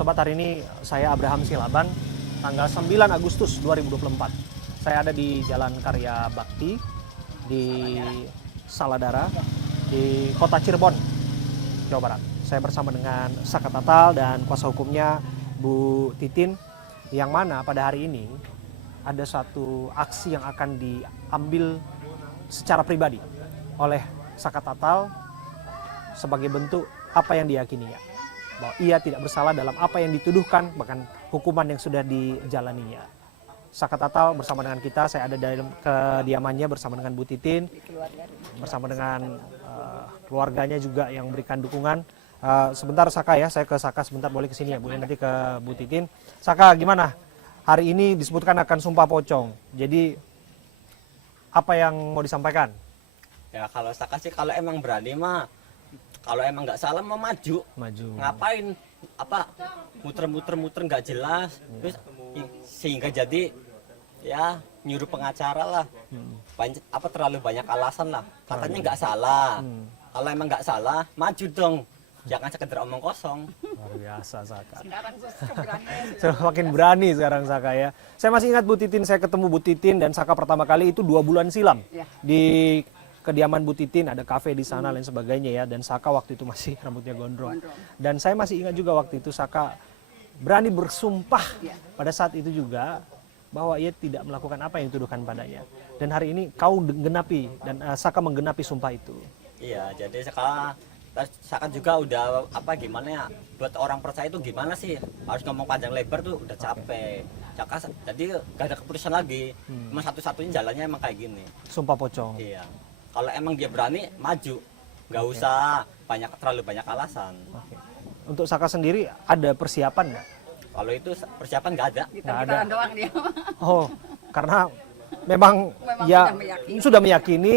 Sobat, hari ini saya Abraham Silaban, tanggal 9 Agustus 2024. Saya ada di Jalan Karya Bakti, di Saladara, di kota Cirebon, Jawa Barat. Saya bersama dengan Saka Tatal dan kuasa hukumnya Bu Titin, yang mana pada hari ini ada satu aksi yang akan diambil secara pribadi oleh Saka Tatal sebagai bentuk apa yang diyakininya, bahwa ia tidak bersalah dalam apa yang dituduhkan, bahkan hukuman yang sudah dijalaninya. Saka Tatal bersama dengan kita, saya ada dalam kediamannya bersama dengan Bu Titin, bersama dengan keluarganya juga yang memberikan dukungan. Sebentar Saka ya, saya ke Saka sebentar, boleh kesini ya Bu, nanti ke Bu Titin. Saka, gimana? Hari ini disebutkan akan sumpah pocong, jadi apa yang mau disampaikan? Ya kalau Saka sih kalau emang berani mah, kalau emang nggak salah mau maju. Ngapain apa muter-muter nggak jelas, terus sehingga jadi ya nyuruh pengacara lah. Banyak, apa terlalu banyak alasan lah. Katanya nggak salah. Kalau emang nggak salah, maju dong. Jangan sekedar omong kosong. Luar biasa Saka. Sekarang keberanian. Semakin berani sekarang Saka ya. Saya masih ingat Bu Titin, saya ketemu Bu Titin dan Saka pertama kali itu 2 bulan silam. Ya. Di kediaman Bu Titin, ada kafe di sana dan sebagainya ya. Dan Saka waktu itu masih rambutnya gondrong. Dan saya masih ingat juga waktu itu Saka berani bersumpah pada saat itu juga bahwa ia tidak melakukan apa yang dituduhkan padanya. Dan hari ini kau genapi dan Saka menggenapi sumpah itu. Iya, jadi Saka juga udah apa gimana ya, buat orang percaya itu gimana sih, harus ngomong panjang lebar tuh udah capek. Saka jadi gak ada keputusan lagi, cuma satu-satunya jalannya emang kayak gini, Sumpah pocong. iya. Kalau emang dia berani maju, nggak usah terlalu banyak alasan. Untuk Saka sendiri ada persiapan nggak? Kalau itu persiapan nggak ada. Gitar-gitaran doang dia. Oh, karena memang Memang ya sudah meyakini. sudah meyakini,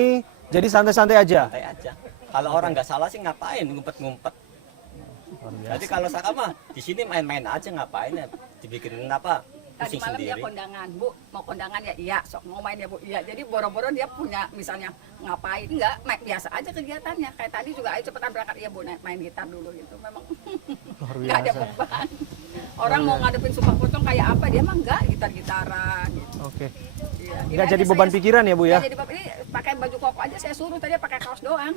jadi santai-santai aja. Santai aja. Kalau orang nggak salah sih ngapain ngumpet-ngumpet. Jadi kalau Saka mah di sini main-main aja, ngapain ya dibikinin apa Tadi pusing malam dia sendiri. kondangan, Bu, mau kondangan ya iya, sok mau main ya Bu, iya. Jadi boro-boro dia punya misalnya ngapain, enggak, main biasa aja kegiatannya. Kayak tadi juga, ayo cepetan berangkat, ya Bu, main gitar dulu gitu. Memang Luar nggak ada biasa. beban. Orang mau ngadepin sumpah pocong kayak apa, dia mah enggak, gitar-gitaran gitu. Oke. Iya, Nggak ini jadi aja beban saya- pikiran ya Bu ya? Nggak jadi beban, ini pakai baju koko aja saya suruh, tadi pakai kaos doang.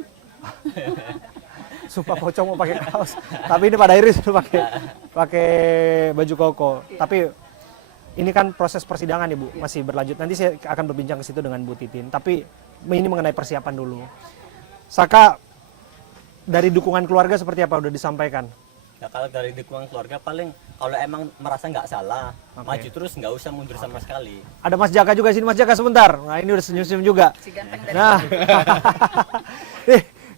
Sumpah pocong mau pakai kaos. Tapi ini pada akhirnya sudah pakai baju koko. Tapi ini kan proses persidangan ya Bu, masih berlanjut. Nanti saya akan berbincang ke situ dengan Bu Titin. Tapi ini mengenai persiapan dulu. Saka, dari dukungan keluarga seperti apa udah disampaikan? Ya kalau dari dukungan keluarga paling kalau emang merasa nggak salah, maju terus, nggak usah mundur sama sekali. Ada Mas Jaka juga sini, Mas Jaka sebentar. Nah ini udah senyum-senyum juga. Si ganteng dari Nah,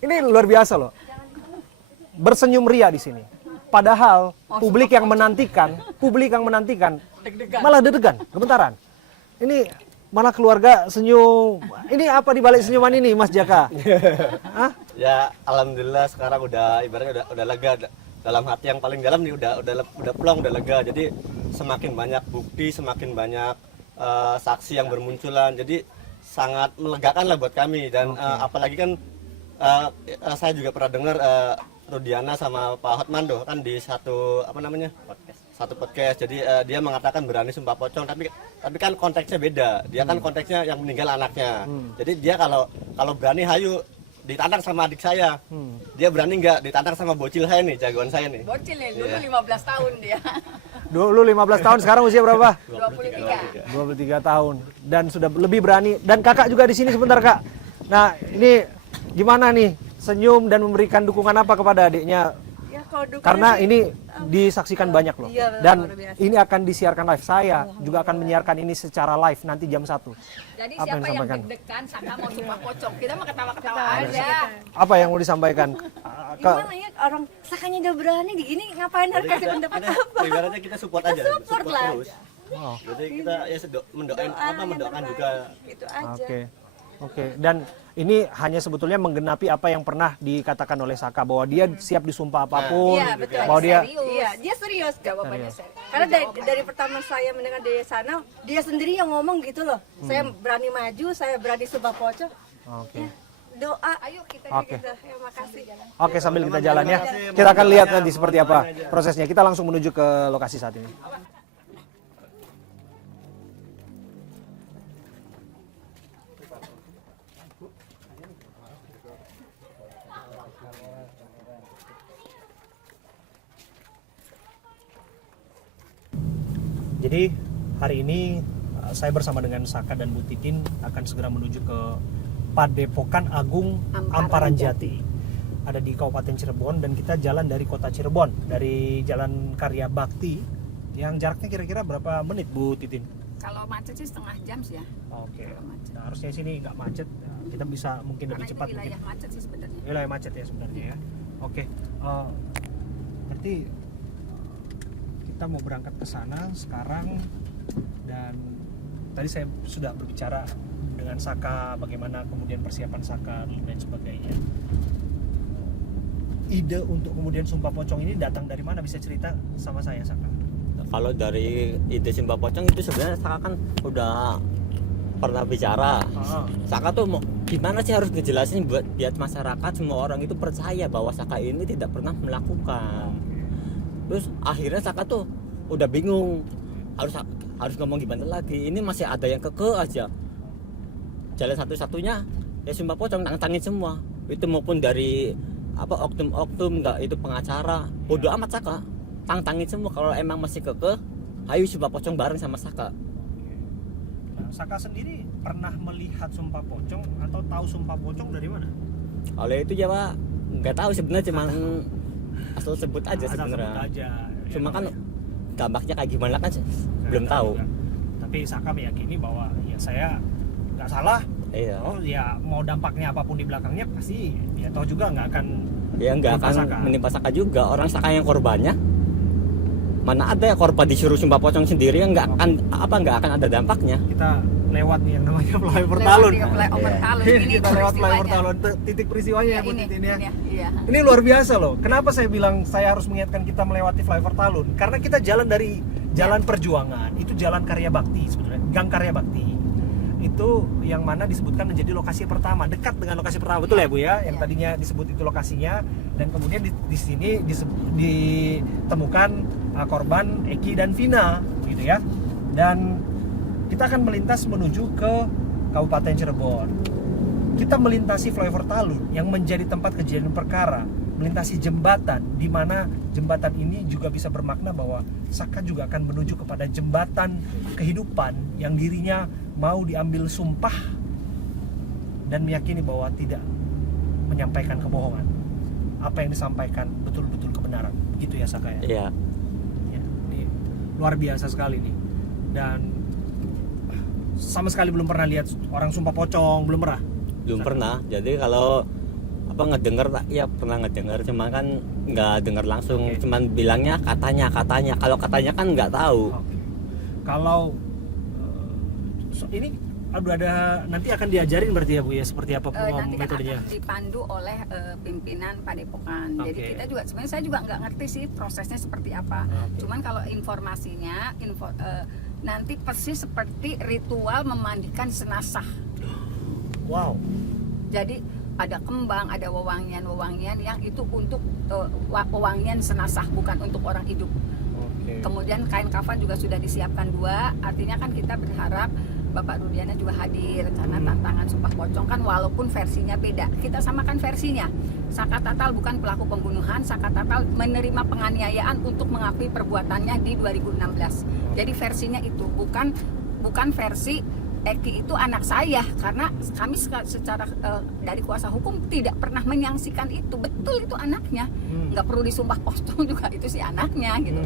ini luar biasa loh. Bersenyum ria di sini. Padahal publik yang menantikan malah deg-degan, gemetaran. Ini malah keluarga senyum. Ini apa di balik senyuman ini, Mas Jaka? Hah? Ya alhamdulillah sekarang udah ibaratnya udah lega, dalam hati yang paling dalam nih udah plong, udah lega. Jadi semakin banyak bukti, semakin banyak saksi yang bermunculan. Jadi sangat melegakan lah buat kami. Dan apalagi kan saya juga pernah dengar Rudiana sama Pak Hotmando kan di satu podcast. Jadi dia mengatakan berani sumpah pocong, tapi kan konteksnya beda. Dia kan konteksnya yang meninggal anaknya. Jadi dia kalau berani hayu ditantang sama adik saya. Dia berani nggak ditantang sama bocil saya nih, jagoan saya nih. bocil ya, dulu 15 tahun dia. Dulu 15 tahun, sekarang usia berapa? 23. 23 tahun. Dan sudah lebih berani. Dan kakak juga di sini sebentar Kak. Nah ini gimana nih? Senyum dan memberikan dukungan apa kepada adiknya? Ya, kalau dukungan Karena sih, ini disaksikan banyak loh. Iya, Dan luar biasa. ini akan disiarkan live. Saya juga akan menyiarkan ini secara live nanti jam 1. Jadi Apa yang siapa yang disampaikan? deg-degan Saka mau sumpah pocong, kita mah ketawa-ketawa aja. Apa yang mau disampaikan? Gimana ya orang Sakanya udah berani di gini ngapain harus kasih pendapat apa? Ibaratnya kita support aja, support lah. terus. Jadi kita ya mendoakan juga. Itu aja. Oke. Dan ini hanya sebetulnya menggenapi apa yang pernah dikatakan oleh Saka, bahwa dia siap disumpah apapun, Iya, betul. bahwa dia Iya, dia serius jawabannya serius. Karena dari pertama saya mendengar dari sana, dia sendiri yang ngomong gitu loh. Saya berani maju, saya berani sumpah pocong. Oke. doa. Ayo kita Oke. Gitu. Ya, makasih. Oke, sambil kita jalan ya. Kita akan lihat nanti seperti apa prosesnya. Kita langsung menuju ke lokasi saat ini. Jadi hari ini saya bersama dengan Saka dan Bu Titin akan segera menuju ke Padepokan Agung Amparan Jati. Ada di Kabupaten Cirebon dan kita jalan dari kota Cirebon, dari Jalan Karya Bakti yang jaraknya kira-kira berapa menit Bu Titin? Kalau macet sih setengah jam sih ya. Oke. Kalau macet. Nah, harusnya sini nggak macet. Kita bisa mungkin Karena lebih ini cepat wilayah mungkin. macet sih sebenarnya. Wilayah macet ya sebenarnya ya. Oke. Berarti kita mau berangkat ke sana sekarang dan tadi saya sudah berbicara dengan Saka bagaimana kemudian persiapan Saka dan lain sebagainya. Ide untuk kemudian Sumpah Pocong ini datang dari mana, bisa cerita sama saya Saka? Kalau dari ide Sumpah Pocong itu sebenarnya Saka kan udah pernah bicara. Saka tuh mau gimana sih harus ngejelasin buat biar masyarakat semua orang itu percaya bahwa Saka ini tidak pernah melakukan. Terus akhirnya Saka tuh udah bingung harus ngomong gimana lagi. Ini masih ada yang keke aja. Jalan satu-satunya ya Sumpah Pocong, tantangin semua. Itu maupun dari oknum nggak itu pengacara. Bodoh amat Saka. Tantangin semua, kalau emang masih keke, ayo Sumpah Pocong bareng sama Saka. Nah, Saka sendiri pernah melihat Sumpah Pocong atau tahu Sumpah Pocong dari mana? Kalau itu ya Pak, nggak tahu sebenarnya, cuman asal sebut aja Asal sebenarnya. sebut aja. Cuma kan dampaknya kayak gimana kan belum tahu. Juga. Tapi Saka meyakini bahwa ya saya nggak salah. Iya. Oh ya mau dampaknya apapun di belakangnya pasti ya toh juga nggak akan Ya nggak menimpa akan Saka. menimpa Saka juga. Orang Saka yang korbannya, mana ada ya korban disuruh Sumpah Pocong sendiri yang nggak akan ada dampaknya. Kita lewat nih yang namanya flyover Lewat Talun. di flyover Iya. Talun. Ini kita lewat flyover peristiwanya. Talun, titik peristiwanya ya Bu ini, Titin ya. iya. Ini luar biasa loh. Kenapa saya bilang saya harus mengingatkan kita melewati flyover Talun? Karena kita jalan dari Jalan Perjuangan, itu Jalan Karya Bakti sebenarnya, Gang Karya Bakti. Itu yang mana disebutkan menjadi lokasi pertama, dekat dengan lokasi pertama, betul ya Bu ya? Yang Ya. tadinya disebut itu lokasinya, dan kemudian di sini ditemukan korban Eki dan Vina, gitu ya. Dan kita akan melintas menuju ke Kabupaten Cirebon. Kita melintasi flyover Talun yang menjadi tempat kejadian perkara, melintasi jembatan, di mana jembatan ini juga bisa bermakna bahwa Saka juga akan menuju kepada jembatan kehidupan yang dirinya mau diambil sumpah dan meyakini bahwa tidak menyampaikan kebohongan. Apa yang disampaikan betul-betul kebenaran. Begitu ya Saka ya? Iya. Ya, ini luar biasa sekali nih. Dan sama sekali belum pernah lihat orang Sumpah Pocong, belum pernah. Belum pernah. Jadi kalau ngedenger ya pernah ngedenger, cuman kan nggak denger langsung. Oke. Cuman bilangnya katanya. Kalau katanya kan nggak tahu. Oke. Kalau ini ada nanti akan diajarin berarti ya Bu ya, seperti apa Nanti kan metodenya? akan dipandu oleh pimpinan Padepokan. Jadi Oke. kita juga sebenarnya saya juga nggak ngerti sih prosesnya seperti apa. Oke. Cuman kalau informasinya nanti persis seperti ritual memandikan jenazah. Wow. Jadi ada kembang, ada wewangian yang itu untuk wewangian jenazah, bukan untuk orang hidup. Oke. Kemudian kain kafan juga sudah disiapkan 2. Artinya kan kita berharap Bapak Rudiana juga hadir karena tantangan Sumpah Pocong kan walaupun versinya beda, kita samakan versinya. Saka Tatal bukan pelaku pembunuhan, Saka Tatal menerima penganiayaan untuk mengakui perbuatannya di 2016. Jadi versinya itu bukan versi Eki itu anak saya, karena kami secara dari kuasa hukum tidak pernah menyaksikan itu. Betul itu anaknya, nggak perlu disumpah pocong juga itu si anaknya gitu.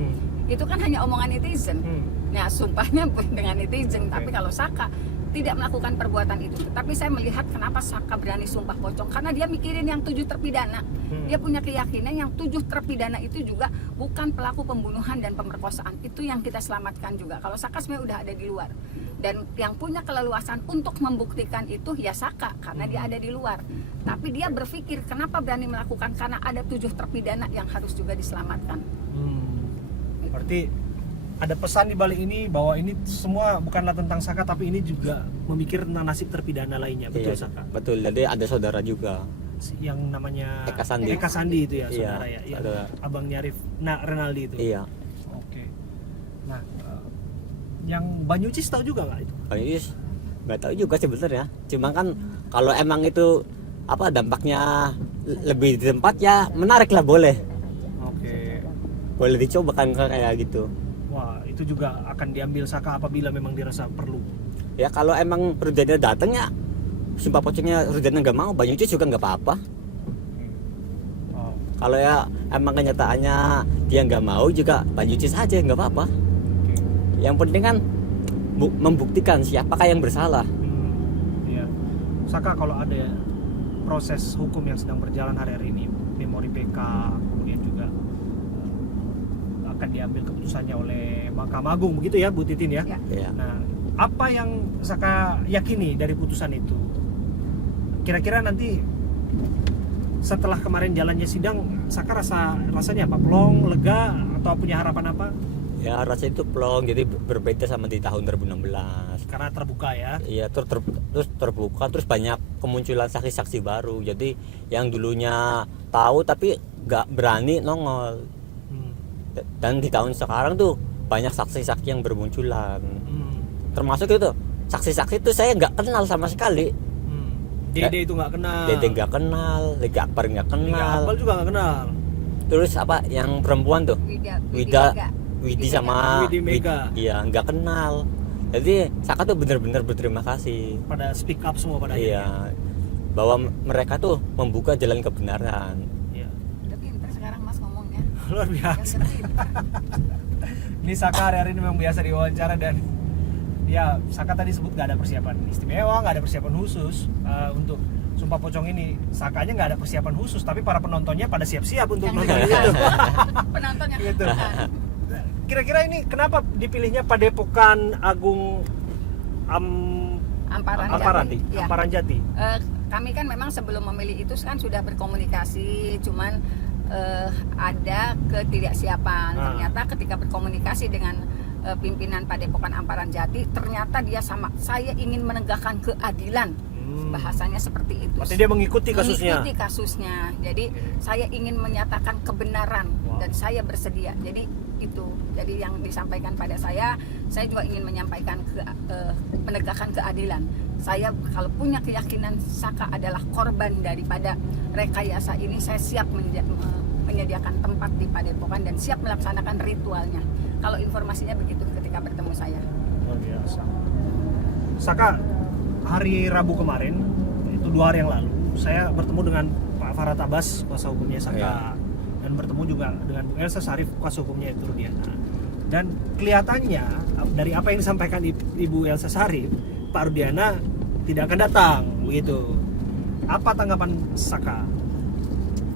Itu kan hanya omongan netizen. Nah sumpahnya dengan netizen. Tapi kalau Saka tidak melakukan perbuatan itu, tapi saya melihat kenapa Saka berani sumpah pocong, karena dia mikirin yang 7 terpidana. Dia punya keyakinan yang 7 terpidana itu juga bukan pelaku pembunuhan dan pemerkosaan. Itu yang kita selamatkan juga. Kalau Saka sebenarnya udah ada di luar, dan yang punya keleluasan untuk membuktikan itu ya Saka, karena dia ada di luar. Tapi dia berpikir kenapa berani melakukan, karena ada 7 terpidana yang harus juga diselamatkan. Berarti ada pesan di balik ini bahwa ini semua bukanlah tentang Saka, tapi ini juga memikir tentang nasib terpidana lainnya, betul Iya, Saka? betul. Jadi ada saudara juga. Yang namanya Eka Sandi. Eka Sandi itu ya, Iya, saudara ya, yang saudara. abangnya Renaldi itu. Iya. Oke. Nah, yang Banyucis tahu juga nggak itu? Banyucis nggak tahu juga sebenarnya. Cuma kan kalau emang itu apa dampaknya lebih di tempat ya menarik lah, boleh. Oke. Boleh dicoba kan kayak gitu. Wah, itu juga akan diambil Saka apabila memang dirasa perlu. Ya kalau emang Rudiana datang ya sumpah pocongnya Rudiana nggak mau, Banyucis juga nggak apa-apa. Oh, Kalau ya emang kenyataannya dia nggak mau juga Banyucis aja nggak apa-apa. oke. Yang penting kan membuktikan siapakah yang bersalah. Iya. Saka, kalau ada proses hukum yang sedang berjalan hari ini, memori PK, kemudian juga akan diambil keputusannya oleh Mahkamah Agung, begitu ya Bu Titin ya? Ya. Ya. Nah, apa yang Saka yakini dari putusan itu? Kira-kira nanti setelah kemarin jalannya sidang, Saka rasanya apa? Plong, lega, atau punya harapan apa? Ya rasanya itu plong, jadi berbeda sama di tahun 2016. Karena terbuka ya. Iya, terus terbuka, terus banyak kemunculan saksi-saksi baru. Jadi yang dulunya tahu tapi nggak berani nongol. Hmm. Dan di tahun sekarang tuh banyak saksi-saksi yang bermunculan. Hmm. Termasuk itu saksi-saksi itu saya nggak kenal sama sekali. Hmm. Dede itu nggak kenal. Dede nggak kenal, Lega Akbar nggak Liga kenal. Akbar juga nggak kenal. Terus apa yang perempuan tuh? Widi sama Widi Mega. Iya, nggak kenal. Jadi Saka tuh bener-bener berterima kasih. Pada speak up semua pada Iya, bahwa mereka tuh membuka jalan kebenaran. Iya. Udah pinter sekarang Mas ngomongnya. Luar biasa. Yang pinter. Ini Saka hari ini memang biasa diwawancara, dan ya Saka tadi sebut nggak ada persiapan istimewa, nggak ada persiapan khusus untuk Sumpah Pocong ini. Sakanya nggak ada persiapan khusus, tapi para penontonnya pada siap-siap untuk Yang nonton dilihat. itu. Penontonnya. Gitu. Kira-kira ini kenapa dipilihnya Padepokan Agung Amparan Jati. Ya. Amparan Jati? Kami kan memang sebelum memilih itu kan sudah berkomunikasi, cuman ada ketidaksiapan. Ternyata ketika berkomunikasi dengan pimpinan Padepokan Amparan Jati, ternyata dia sama saya ingin menegakkan keadilan. Bahasanya seperti itu. Berarti dia mengikuti kasusnya. Mengikuti kasusnya. Jadi saya ingin menyatakan kebenaran dan saya bersedia. Jadi itu. Jadi yang disampaikan pada saya juga ingin menyampaikan menegakkan keadilan. Saya kalau punya keyakinan Saka adalah korban daripada rekayasa ini, saya siap menyediakan tempat di Padepokan dan siap melaksanakan ritualnya. Kalau informasinya begitu ketika bertemu saya. Luar biasa. Saka, hari Rabu kemarin, itu 2 hari yang lalu, saya bertemu dengan Pak Farhat Abbas, kuasa hukumnya Saka, Ya. dan bertemu juga dengan Bu Elsa Sarif, kuasa hukumnya itu Rudiana. Dan kelihatannya dari apa yang disampaikan Ibu Elsa Sarif, Pak Rudiana tidak akan datang, begitu. Apa tanggapan Saka?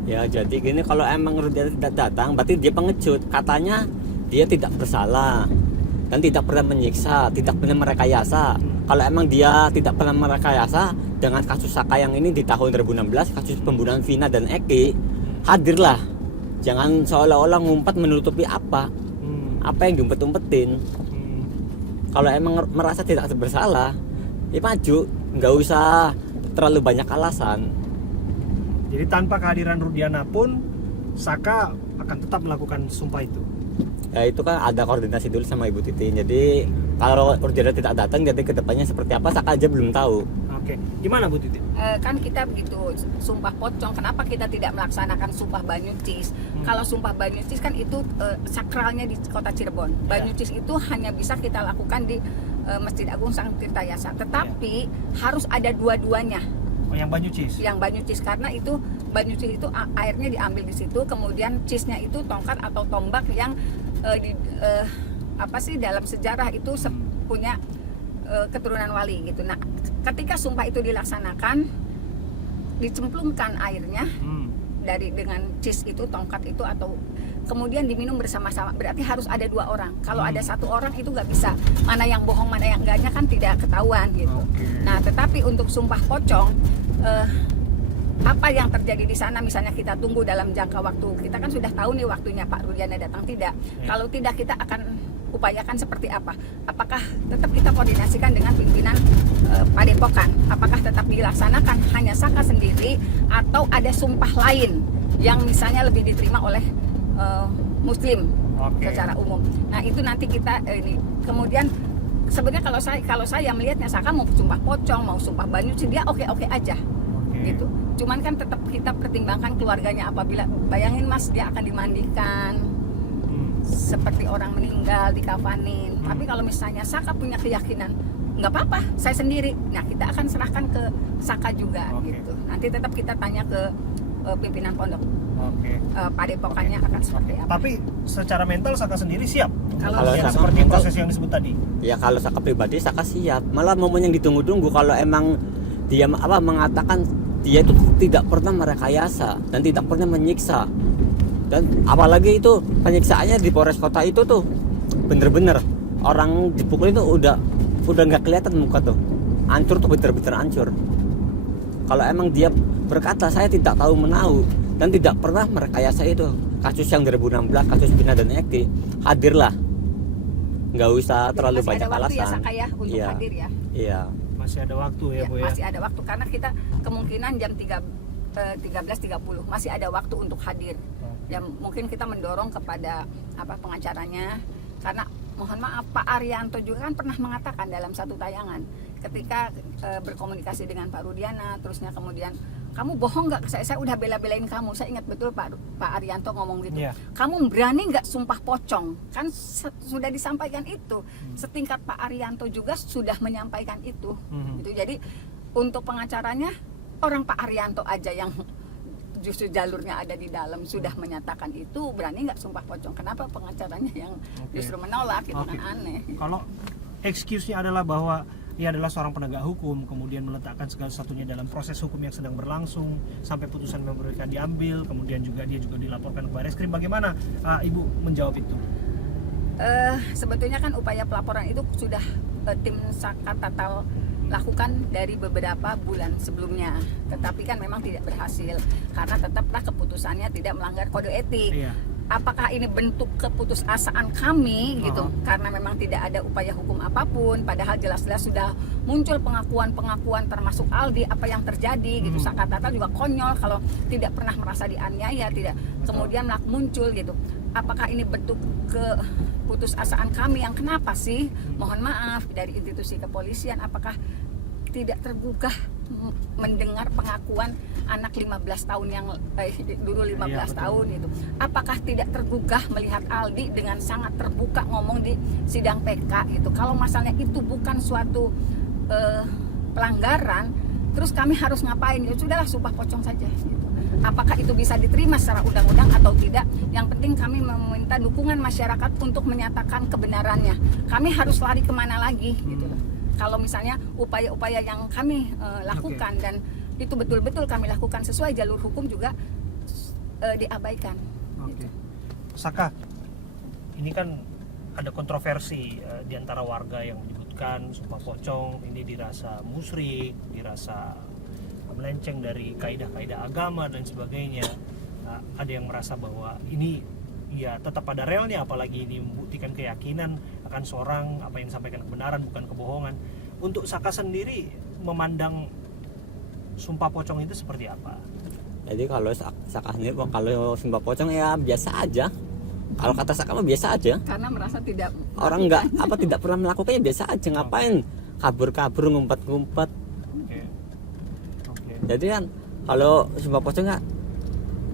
Ya jadi gini, kalau emang Rudiana tidak datang berarti dia pengecut. Katanya dia tidak bersalah dan tidak pernah menyiksa, tidak pernah merekayasa. Kalau emang dia tidak pernah merekayasa dengan kasus Saka yang ini di tahun 2016, kasus pembunuhan Vina dan Eki, hadirlah. Jangan seolah-olah ngumpat menutupi apa yang diumpet-umpetin. Kalau emang merasa tidak bersalah, ya maju, nggak usah terlalu banyak alasan. Jadi tanpa kehadiran Rudiana pun, Saka akan tetap melakukan sumpah itu. Ya itu kan ada koordinasi dulu sama Ibu Titin. Jadi kalau Rudiana tidak datang, jadi kedepannya seperti apa Saka aja belum tahu. Oke, gimana Bu Titin? Kan kita begitu Sumpah Pocong, kenapa kita tidak melaksanakan Sumpah Banyucis? Kalau Sumpah Banyucis kan itu sakralnya di kota Cirebon. Banyucis itu hanya bisa kita lakukan di Masjid Agung Sang Tirtayasa. Tetapi harus ada dua-duanya. Oh, yang Banyucis? Yang Banyucis, karena itu Banyucis itu airnya diambil di situ, kemudian cisnya itu tongkat atau tombak yang dalam sejarah itu punya keturunan wali gitu. Nah, ketika sumpah itu dilaksanakan, dicemplungkan airnya dengan cis itu, tongkat itu, atau kemudian diminum bersama-sama. Berarti harus ada 2 orang. Kalau ada 1 orang itu nggak bisa. Mana yang bohong, mana yang enggaknya kan tidak ketahuan gitu. Nah, tetapi untuk Sumpah Pocong, apa yang terjadi di sana, misalnya kita tunggu dalam jangka waktu, kita kan sudah tahu nih waktunya Pak Rudiana datang, tidak. Kalau tidak, kita akan upayakan seperti apa? Apakah tetap kita koordinasikan dengan pimpinan Padepokan? Apakah tetap dilaksanakan hanya Saka sendiri atau ada sumpah lain yang misalnya lebih diterima oleh Muslim secara umum? Nah itu nanti kita ini kemudian sebenarnya kalau saya melihatnya Saka mau sumpah pocong, mau sumpah banyu sih dia oke aja gitu. Cuman kan tetap kita pertimbangkan keluarganya. Apabila bayangin Mas, dia akan dimandikan seperti orang meninggal, dikafanin. Tapi kalau misalnya Saka punya keyakinan nggak apa-apa, saya sendiri, nah kita akan serahkan ke Saka juga gitu. Nanti tetap kita tanya ke pimpinan pondok. Padepokannya akan seperti apa. Tapi secara mental Saka sendiri siap. Kalau yang Saka seperti mental, proses yang disebut tadi. Ya kalau Saka pribadi Saka siap. Malah momen yang ditunggu-tunggu kalau emang dia mengatakan dia itu tidak pernah merekayasa dan tidak pernah menyiksa. Dan apalagi itu penyiksaannya di Polres Kota itu tuh bener-bener orang dipukul itu udah nggak kelihatan muka tuh, hancur tuh, bener-bener hancur. Kalau emang dia berkata saya tidak tahu menahu dan tidak pernah merekayasa itu, kasus yang 2016 kasus Vina dan Eki, hadirlah, nggak usah terlalu masih banyak ada waktu alasan. ya Saka ya untuk Iya. hadir ya. Iya. Masih ada waktu ya, Bu ya. Masih ada waktu karena kita kemungkinan jam 13.30 masih ada waktu untuk hadir. Ya mungkin kita mendorong kepada pengacaranya, karena mohon maaf Pak Arianto juga kan pernah mengatakan dalam satu tayangan ketika berkomunikasi dengan Pak Rudiana, terusnya kemudian kamu bohong nggak? Saya udah bela-belain kamu. Saya ingat betul Pak Arianto ngomong gitu. Yeah. Kamu berani nggak sumpah pocong? Kan sudah disampaikan itu. Setingkat Pak Arianto juga sudah menyampaikan itu. Gitu. Jadi untuk pengacaranya orang Pak Arianto aja yang justru jalurnya ada di dalam sudah menyatakan itu, berani nggak sumpah pocong? Kenapa pengacaranya yang justru menolak? Itu kan aneh. Kalau excuse-nya adalah bahwa ia adalah seorang penegak hukum, kemudian meletakkan segala sesuatunya dalam proses hukum yang sedang berlangsung sampai putusan yang memberikan diambil, kemudian juga dia juga dilaporkan ke Barreskrim. Bagaimana Ibu menjawab itu? Sebetulnya kan upaya pelaporan itu sudah tim Saka Tatal lakukan dari beberapa bulan sebelumnya, tetapi kan memang tidak berhasil karena tetaplah keputusannya tidak melanggar kode etik. Iya. Apakah ini bentuk keputusasaan kami gitu, karena memang tidak ada upaya hukum apapun, padahal jelas-jelas sudah muncul pengakuan termasuk Aldi apa yang terjadi gitu. Saka Tatal juga konyol kalau tidak pernah merasa dianiaya, tidak kemudian muncul gitu. Apakah ini bentuk keputusasaan kami yang kenapa sih? Mohon maaf dari institusi kepolisian, apakah tidak tergugah mendengar pengakuan anak 15 tahun yang dulu 15 tahun itu? Apakah tidak tergugah melihat Aldi dengan sangat terbuka ngomong di sidang PK itu? Kalau masalahnya itu bukan suatu pelanggaran, terus kami harus ngapain? Ya sudahlah, sumpah pocong saja gitu. Apakah itu bisa diterima secara undang-undang atau tidak? Yang penting kami meminta dukungan masyarakat untuk menyatakan kebenarannya. Kami harus lari kemana lagi gitu loh. Kalau misalnya upaya-upaya yang kami lakukan dan itu betul-betul kami lakukan sesuai jalur hukum juga diabaikan. Gitu. Saka, ini kan ada kontroversi di antara warga yang menyebutkan sumpah pocong ini dirasa musyrik, dirasa melenceng dari kaidah-kaidah agama dan sebagainya. Ada yang merasa bahwa ini ya tetap pada relnya, apalagi ini membuktikan keyakinan akan seorang, apa yang disampaikan kebenaran bukan kebohongan. Untuk Saka sendiri memandang sumpah pocong itu seperti apa? Jadi kalau Saka sendiri, kalau sumpah pocong ya biasa aja. Kalau kata Saka mah biasa aja. Karena merasa tidak Orang tidak pernah melakukannya, biasa aja. Ngapain kabur-kabur, ngumpet-ngumpet. Jadi kan kalau sumpah pocong nggak,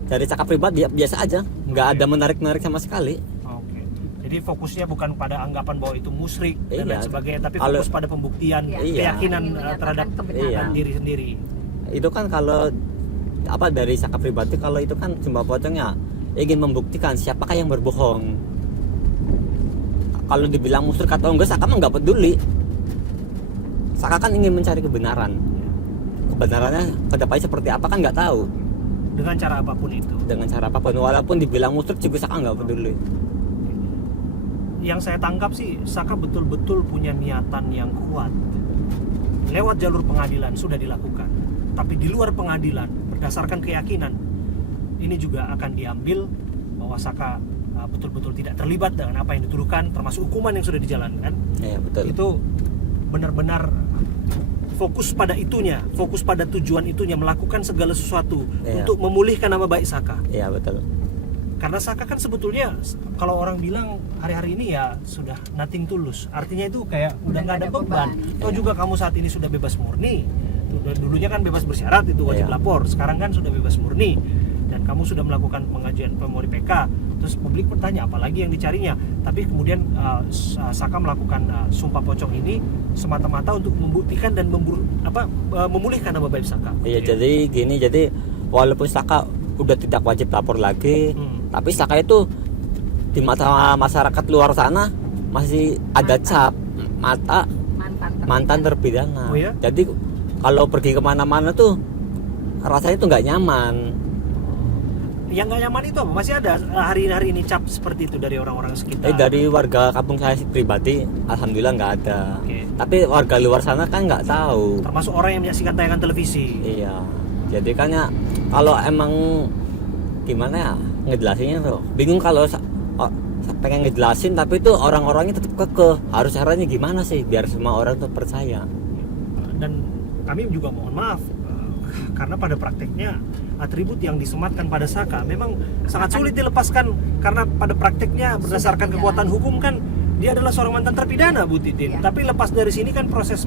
dari Saka pribadi ya biasa aja, nggak ada menarik-narik sama sekali. Jadi fokusnya bukan pada anggapan bahwa itu musyrik dan lain sebagainya, tapi kalau, fokus pada pembuktian iya, keyakinan terhadap diri sendiri. Itu kan kalau dari Saka pribadi, kalau itu kan sumpah pocongnya ingin membuktikan siapakah yang berbohong. Kalau dibilang musyrik atau enggak, Saka mah nggak peduli. Saka kan ingin mencari kebenaran. Kebenarannya kedepannya seperti apa kan nggak tahu. Dengan cara apapun itu. Dengan cara apapun, walaupun dibilang musyrik juga Saka nggak peduli. Yang saya tangkap sih, Saka betul-betul punya niatan yang kuat. Lewat jalur pengadilan sudah dilakukan, tapi di luar pengadilan berdasarkan keyakinan ini juga akan diambil bahwa Saka betul-betul tidak terlibat dengan apa yang dituduhkan, termasuk hukuman yang sudah dijalankan. Iya, betul. Itu benar-benar fokus pada itunya, fokus pada tujuan itunya, melakukan segala sesuatu untuk memulihkan nama baik Saka. Iya, betul. Karena Saka kan sebetulnya kalau orang bilang hari-hari ini ya sudah nothing tulus, artinya itu kayak udah nggak ada beban. Toh juga kamu saat ini sudah bebas murni. Dulunya kan bebas bersyarat itu wajib lapor, sekarang kan sudah bebas murni dan kamu sudah melakukan pengajuan memori PK. Terus publik bertanya apalagi yang dicarinya, tapi kemudian Saka melakukan sumpah pocong ini semata-mata untuk membuktikan dan memulihkan nama baik Saka. Iya, jadi gini, jadi walaupun Saka udah tidak wajib lapor lagi, tapi Saka itu di mata masyarakat luar sana masih ada cap mantan terpidana. Oh ya? Jadi kalau pergi kemana-mana tuh rasanya tuh nggak nyaman. Yang nggak nyaman itu apa? Masih ada hari-hari ini cap seperti itu dari orang-orang sekitar? Dari warga kampung saya pribadi, alhamdulillah nggak ada. Tapi warga luar sana kan nggak tahu. Termasuk orang yang menyaksikan tayangan televisi. Iya. Jadi kan ya kalau emang gimana ya ngejelasinnya tuh bingung, kalau pengen ngejelasin tapi itu orang-orangnya tetap kekeh. Harus caranya gimana sih biar semua orang tuh percaya. Dan kami juga mohon maaf karena pada prakteknya atribut yang disematkan pada Saka memang sangat sulit dilepaskan, karena pada prakteknya berdasarkan kekuatan hukum kan dia adalah seorang mantan terpidana, Bu Titin. Tapi lepas dari sini kan proses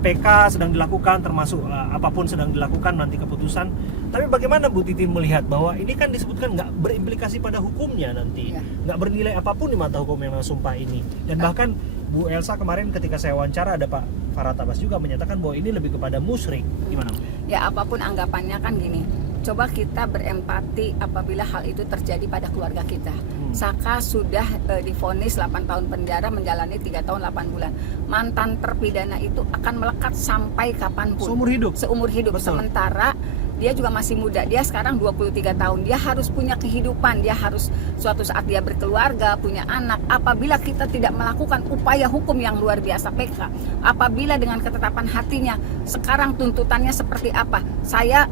PK sedang dilakukan, termasuk apapun sedang dilakukan nanti keputusan. Tapi bagaimana Bu Titin melihat bahwa ini kan disebutkan nggak berimplikasi pada hukumnya nanti, nggak bernilai apapun di mata hukum yang sumpah ini. Dan bahkan Bu Elsa kemarin ketika saya wawancara ada Pak Farhat Abbas juga menyatakan bahwa ini lebih kepada musyrik. Gimana? Ya apapun anggapannya kan gini, coba kita berempati apabila hal itu terjadi pada keluarga kita. Saka sudah divonis 8 tahun penjara, menjalani 3 tahun 8 bulan. Mantan terpidana itu akan melekat sampai kapanpun. Seumur hidup? Seumur hidup. Betul. Sementara dia juga masih muda, dia sekarang 23 tahun, dia harus punya kehidupan, dia harus suatu saat dia berkeluarga, punya anak. Apabila kita tidak melakukan upaya hukum yang luar biasa PK, apabila dengan ketetapan hatinya, sekarang tuntutannya seperti apa? Saya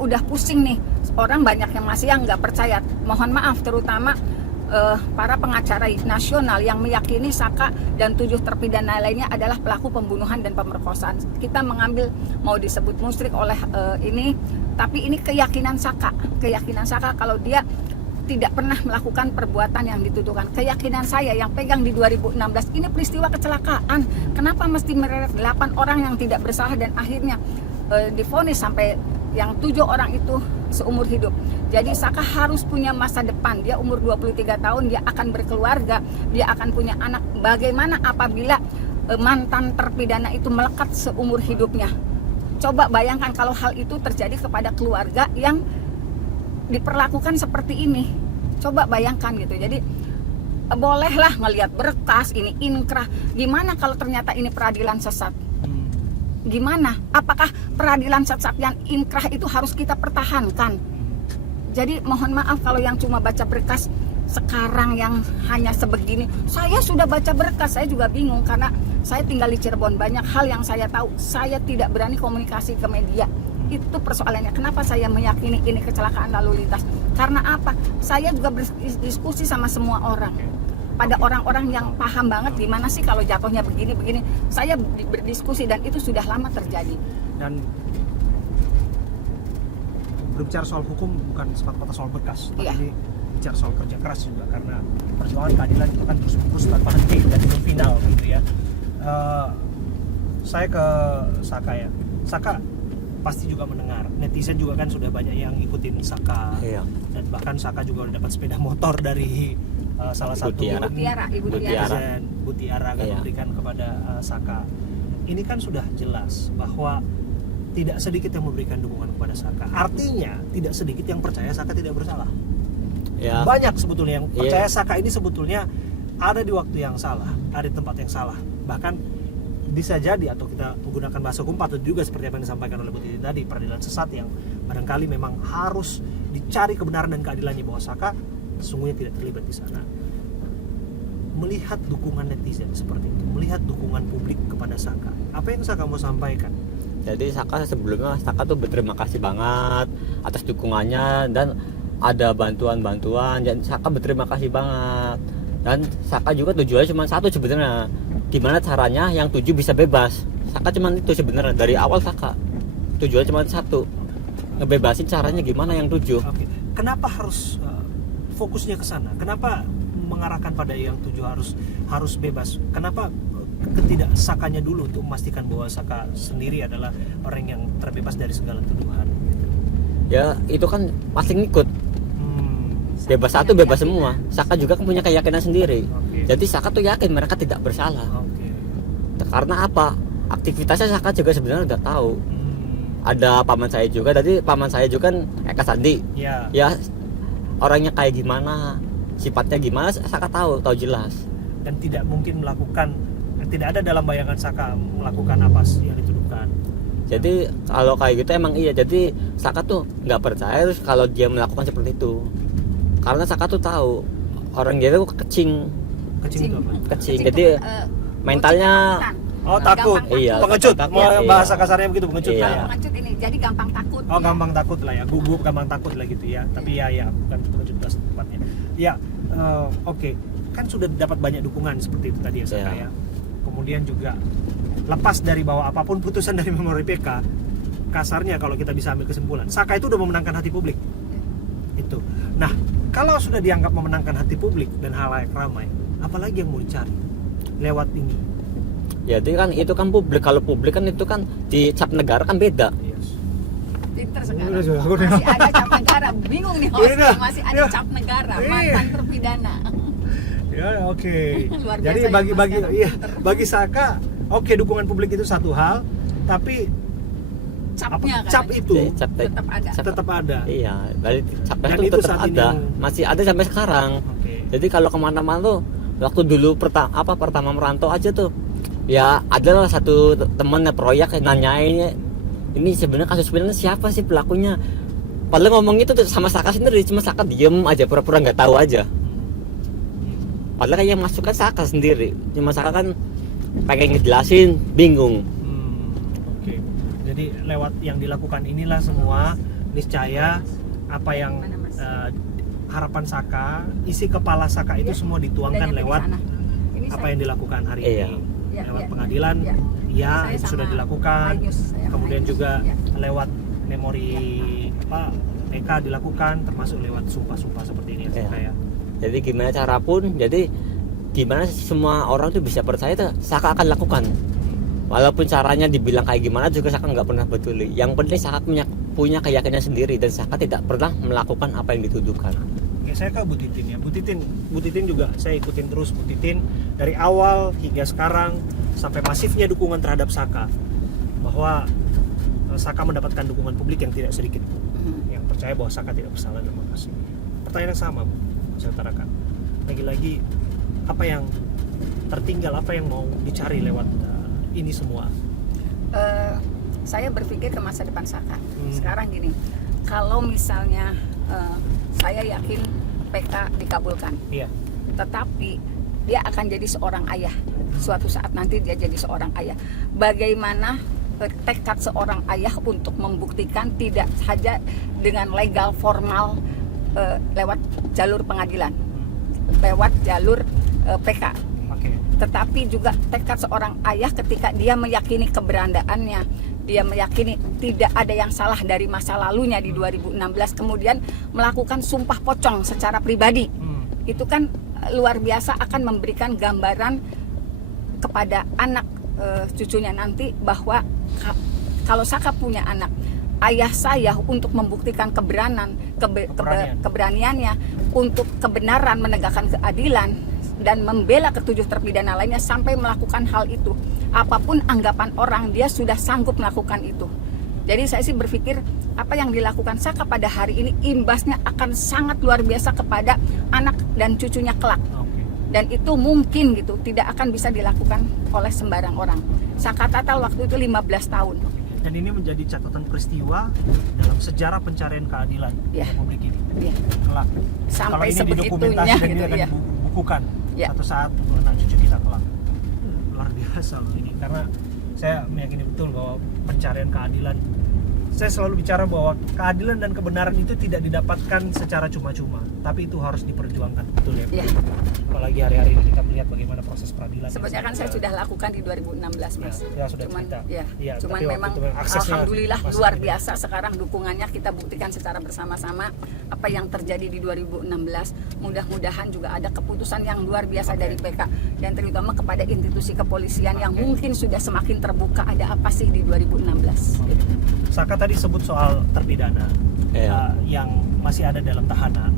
udah pusing nih, orang banyak yang masih yang nggak percaya. Mohon maaf, terutama para pengacara nasional yang meyakini Saka dan 7 terpidana lainnya adalah pelaku pembunuhan dan pemerkosaan. Kita mengambil mau disebut musyrik oleh ini, tapi ini keyakinan Saka kalau dia tidak pernah melakukan perbuatan yang dituduhkan. Keyakinan saya yang pegang di 2016 ini peristiwa kecelakaan. Kenapa mesti mereret 8 orang yang tidak bersalah dan akhirnya divonis sampai yang 7 orang itu seumur hidup. Jadi Saka harus punya masa depan. Dia umur 23 tahun, dia akan berkeluarga, dia akan punya anak. Bagaimana apabila mantan terpidana itu melekat seumur hidupnya? Coba bayangkan kalau hal itu terjadi kepada keluarga yang diperlakukan seperti ini. Coba bayangkan gitu. Jadi bolehlah ngelihat berkas ini inkrah. Gimana kalau ternyata ini peradilan sesat? Gimana? Apakah peradilan sesat yang inkrah itu harus kita pertahankan? Jadi mohon maaf kalau yang cuma baca berkas sekarang yang hanya sebegini. Saya sudah baca berkas, saya juga bingung karena saya tinggal di Cirebon. Banyak hal yang saya tahu, saya tidak berani komunikasi ke media. Itu persoalannya. Kenapa saya meyakini ini kecelakaan lalu lintas? Karena apa? Saya juga berdiskusi sama semua orang. Pada orang-orang yang paham banget gimana sih kalau jatuhnya begini-begini. Saya berdiskusi dan itu sudah lama terjadi. Dan berbicara soal hukum bukan semata-mata soal berkas, tapi ini bicara soal kerja keras juga, karena perjuangan keadilan itu kan terus tanpa henti dan itu final gitu ya. Saya ke Saka ya. Saka pasti juga mendengar, netizen juga kan sudah banyak yang ngikutin Saka. Dan bahkan Saka juga udah dapat sepeda motor dari salah satu Ibu Tiara kan memberikan kepada Saka. Ini kan sudah jelas bahwa tidak sedikit yang memberikan dukungan kepada Saka. Artinya tidak sedikit yang percaya Saka tidak bersalah. Banyak sebetulnya yang percaya Saka ini sebetulnya ada di waktu yang salah, ada di tempat yang salah. Bahkan bisa jadi, atau kita menggunakan bahasa hukum patut juga seperti apa yang disampaikan oleh Bu Titin tadi, peradilan sesat yang barangkali memang harus dicari kebenaran dan keadilannya, bahwa Saka sesungguhnya tidak terlibat di sana. Melihat dukungan netizen seperti itu, melihat dukungan publik kepada Saka, apa yang Saka mau sampaikan? Jadi Saka sebelumnya tuh berterima kasih banget atas dukungannya, dan ada bantuan-bantuan, dan Saka berterima kasih banget. Dan Saka juga tujuannya cuma satu sebenarnya, gimana caranya yang 7 bisa bebas. Saka cuma itu sebenarnya, dari awal Saka tujuannya cuma satu, ngebebasin. Caranya gimana yang 7. Oke. Kenapa harus fokusnya ke sana? Kenapa mengarahkan pada yang 7 harus bebas? Kenapa ketidak Sakanya dulu untuk memastikan bahwa Saka sendiri adalah orang yang terbebas dari segala tuduhan? Ya itu kan pasti ngikut, bebas satu bebas semua. Saka juga kan punya keyakinan sendiri. Oke. Jadi Saka tuh yakin mereka tidak bersalah. Oke. Karena apa? Aktivitasnya Saka juga sebenarnya udah tahu. Ada paman saya juga, tadi paman saya juga kan Eka Sandi. Ya. Ya orangnya kayak gimana, sifatnya gimana, Saka tahu jelas. Dan tidak mungkin tidak ada dalam bayangan Saka melakukan apa yang dituduhkan. Jadi kalau kayak gitu emang iya. Jadi Saka tuh nggak percaya terus kalau dia melakukan seperti itu. Karena Saka tuh tahu orang dia tuh kecing. Kecing itu apa? Kecing. Jadi mentalnya Oh, takut. Iya, Pengecut. takut, Mau iya. bahasa kasarnya begitu, pengecut Iya. lah ya. Pengecut ini, jadi gampang takut. Oh, gampang takut lah ya. Gugup, gampang takut lah gitu ya. Tapi ya bukan pengecut bahasa tepatnya. Ya, oke. Kan sudah dapat banyak dukungan seperti itu tadi ya Saka Iya. ya. Kemudian juga lepas dari bahwa apapun putusan dari memori PK, kasarnya kalau kita bisa ambil kesimpulan, Saka itu udah memenangkan hati publik. Itu. Nah, kalau sudah dianggap memenangkan hati publik dan halayak ramai, apalagi yang mau dicari lewat ini? jadi kan itu kan publik. Kalau publik kan itu kan dicap negara kan beda. Yes. Pinter sekarang. Aku Masih ada cap negara. Bingung nih host. Iya, Masih ada iya. cap negara. Iya. Mantan terpidana. Ya, oke. Luar biasa Jadi ya, bagi Saka, oke, dukungan publik itu satu hal, tapi Capnya kan. cap itu Cap tetap ada. tetap ada. Iya, dari capnya Dan itu itu tetap saat ini ada, yang- masih ada sampai sekarang. Oke. Jadi kalau kemana-mana tuh, waktu dulu pertama merantau aja tuh, ya ada satu temennya proyek yang nanyain, ini sebenarnya kasus sebenarnya siapa sih pelakunya? Padahal ngomong itu tuh sama Saka sendiri, cuma Saka diem aja, pura-pura nggak tahu aja. Padahal kayak yang masuk kan Saka sendiri, cuma Saka kan pengen ngejelasin, bingung. Oke. Jadi lewat yang dilakukan inilah semua niscaya apa yang harapan Saka, isi kepala Saka itu Iya. semua dituangkan Udah nyampe di lewat sana. Ini apa saya- yang dilakukan hari Iya. ini. Ya, Lewat ya, pengadilan, ya. ya Saya itu sudah sama dilakukan. Ainus, saya Kemudian Ainus. juga Ya. lewat memori PK dilakukan, termasuk lewat sumpah-sumpah seperti ini ya Iya. Saka ya. Jadi gimana cara pun, jadi gimana semua orang tuh bisa percaya tuh Saka akan lakukan. Walaupun caranya dibilang kayak gimana juga Saka nggak pernah peduli. Yang penting Saka punya keyakinan sendiri dan Saka tidak pernah melakukan apa yang dituduhkan. Oke, saya ke Bu Titin ya. Bu Titin juga saya ikutin terus Bu Titin dari awal hingga sekarang sampai masifnya dukungan terhadap Saka, bahwa Saka mendapatkan dukungan publik yang tidak sedikit yang percaya bahwa Saka tidak bersalah dalam kasus ini. Pertanyaan yang sama Bu, saya utarakan. Lagi-lagi apa yang tertinggal, apa yang mau dicari lewat ini semua? Saya berpikir ke masa depan Saka. Sekarang gini, kalau misalnya saya yakin PK dikabulkan, Iya. tetapi dia akan jadi seorang ayah. Suatu saat nanti dia jadi seorang ayah. Bagaimana tekad seorang ayah untuk membuktikan tidak saja dengan legal formal lewat jalur pengadilan, lewat jalur PK, Oke. tetapi juga tekad seorang ayah ketika dia meyakini keberadaannya, dia meyakini tidak ada yang salah dari masa lalunya di 2016, kemudian melakukan sumpah pocong secara pribadi. Itu kan luar biasa, akan memberikan gambaran kepada anak cucunya nanti bahwa kalau Saka punya anak, ayah saya untuk membuktikan keberaniannya untuk kebenaran, menegakkan keadilan dan membela ketujuh terpidana lainnya sampai melakukan hal itu. Apapun anggapan orang, dia sudah sanggup melakukan itu. Jadi saya sih berpikir apa yang dilakukan Saka pada hari ini imbasnya akan sangat luar biasa kepada anak dan cucunya kelak. Dan itu mungkin gitu, tidak akan bisa dilakukan oleh sembarang orang. Saka Tatal waktu itu 15 tahun. Dan ini menjadi catatan peristiwa dalam sejarah pencarian keadilan Ya. Republik ini. Ya. Kelak. Sampai Kalau ini sebegitunya didokumentasi dan ini gitu akan ya. dibukukan Ya. satu saat untuk anak cucu kita kelak. Luar biasa loh ini, karena saya meyakini betul bahwa pencarian keadilan saya selalu bicara bahwa keadilan dan kebenaran itu tidak didapatkan secara cuma-cuma, tapi itu harus diperjuangkan, betul ya? Iya. Apalagi hari-hari ini kita melihat bagaimana proses peradilan. Sebenarnya kan saya sudah lakukan di 2016, Mas. Ya, sudah cuman, cerita. ya, Iya, cuman tapi waktu memang itu aksesnya alhamdulillah masih luar tidak. biasa sekarang dukungannya kita buktikan secara bersama-sama apa yang terjadi di 2016. Mudah-mudahan juga ada keputusan yang luar biasa dari PK dan terutama kepada institusi kepolisian yang mungkin sudah semakin terbuka ada apa sih di 2016. Gitu. Saka tadi sebut soal terpidana yang masih ada dalam tahanan.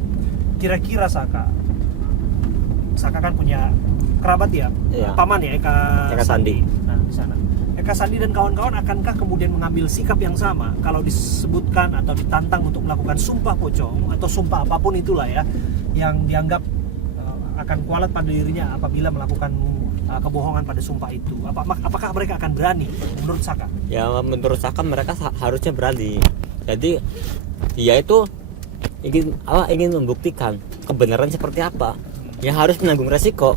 Kira-kira Saka kan punya kerabat ya, Iya. paman ya, Eka Sandi. Nah, di sana. Eka Sandi dan kawan-kawan akankah kemudian mengambil sikap yang sama kalau disebutkan atau ditantang untuk melakukan sumpah pocong atau sumpah apapun itulah ya, yang dianggap akan kualat pada dirinya apabila melakukan kebohongan pada sumpah itu? Apakah mereka akan berani menurut Saka? Ya menurut Saka mereka harusnya berani. Jadi dia itu ingin membuktikan kebenaran seperti apa. Ya harus menanggung resiko.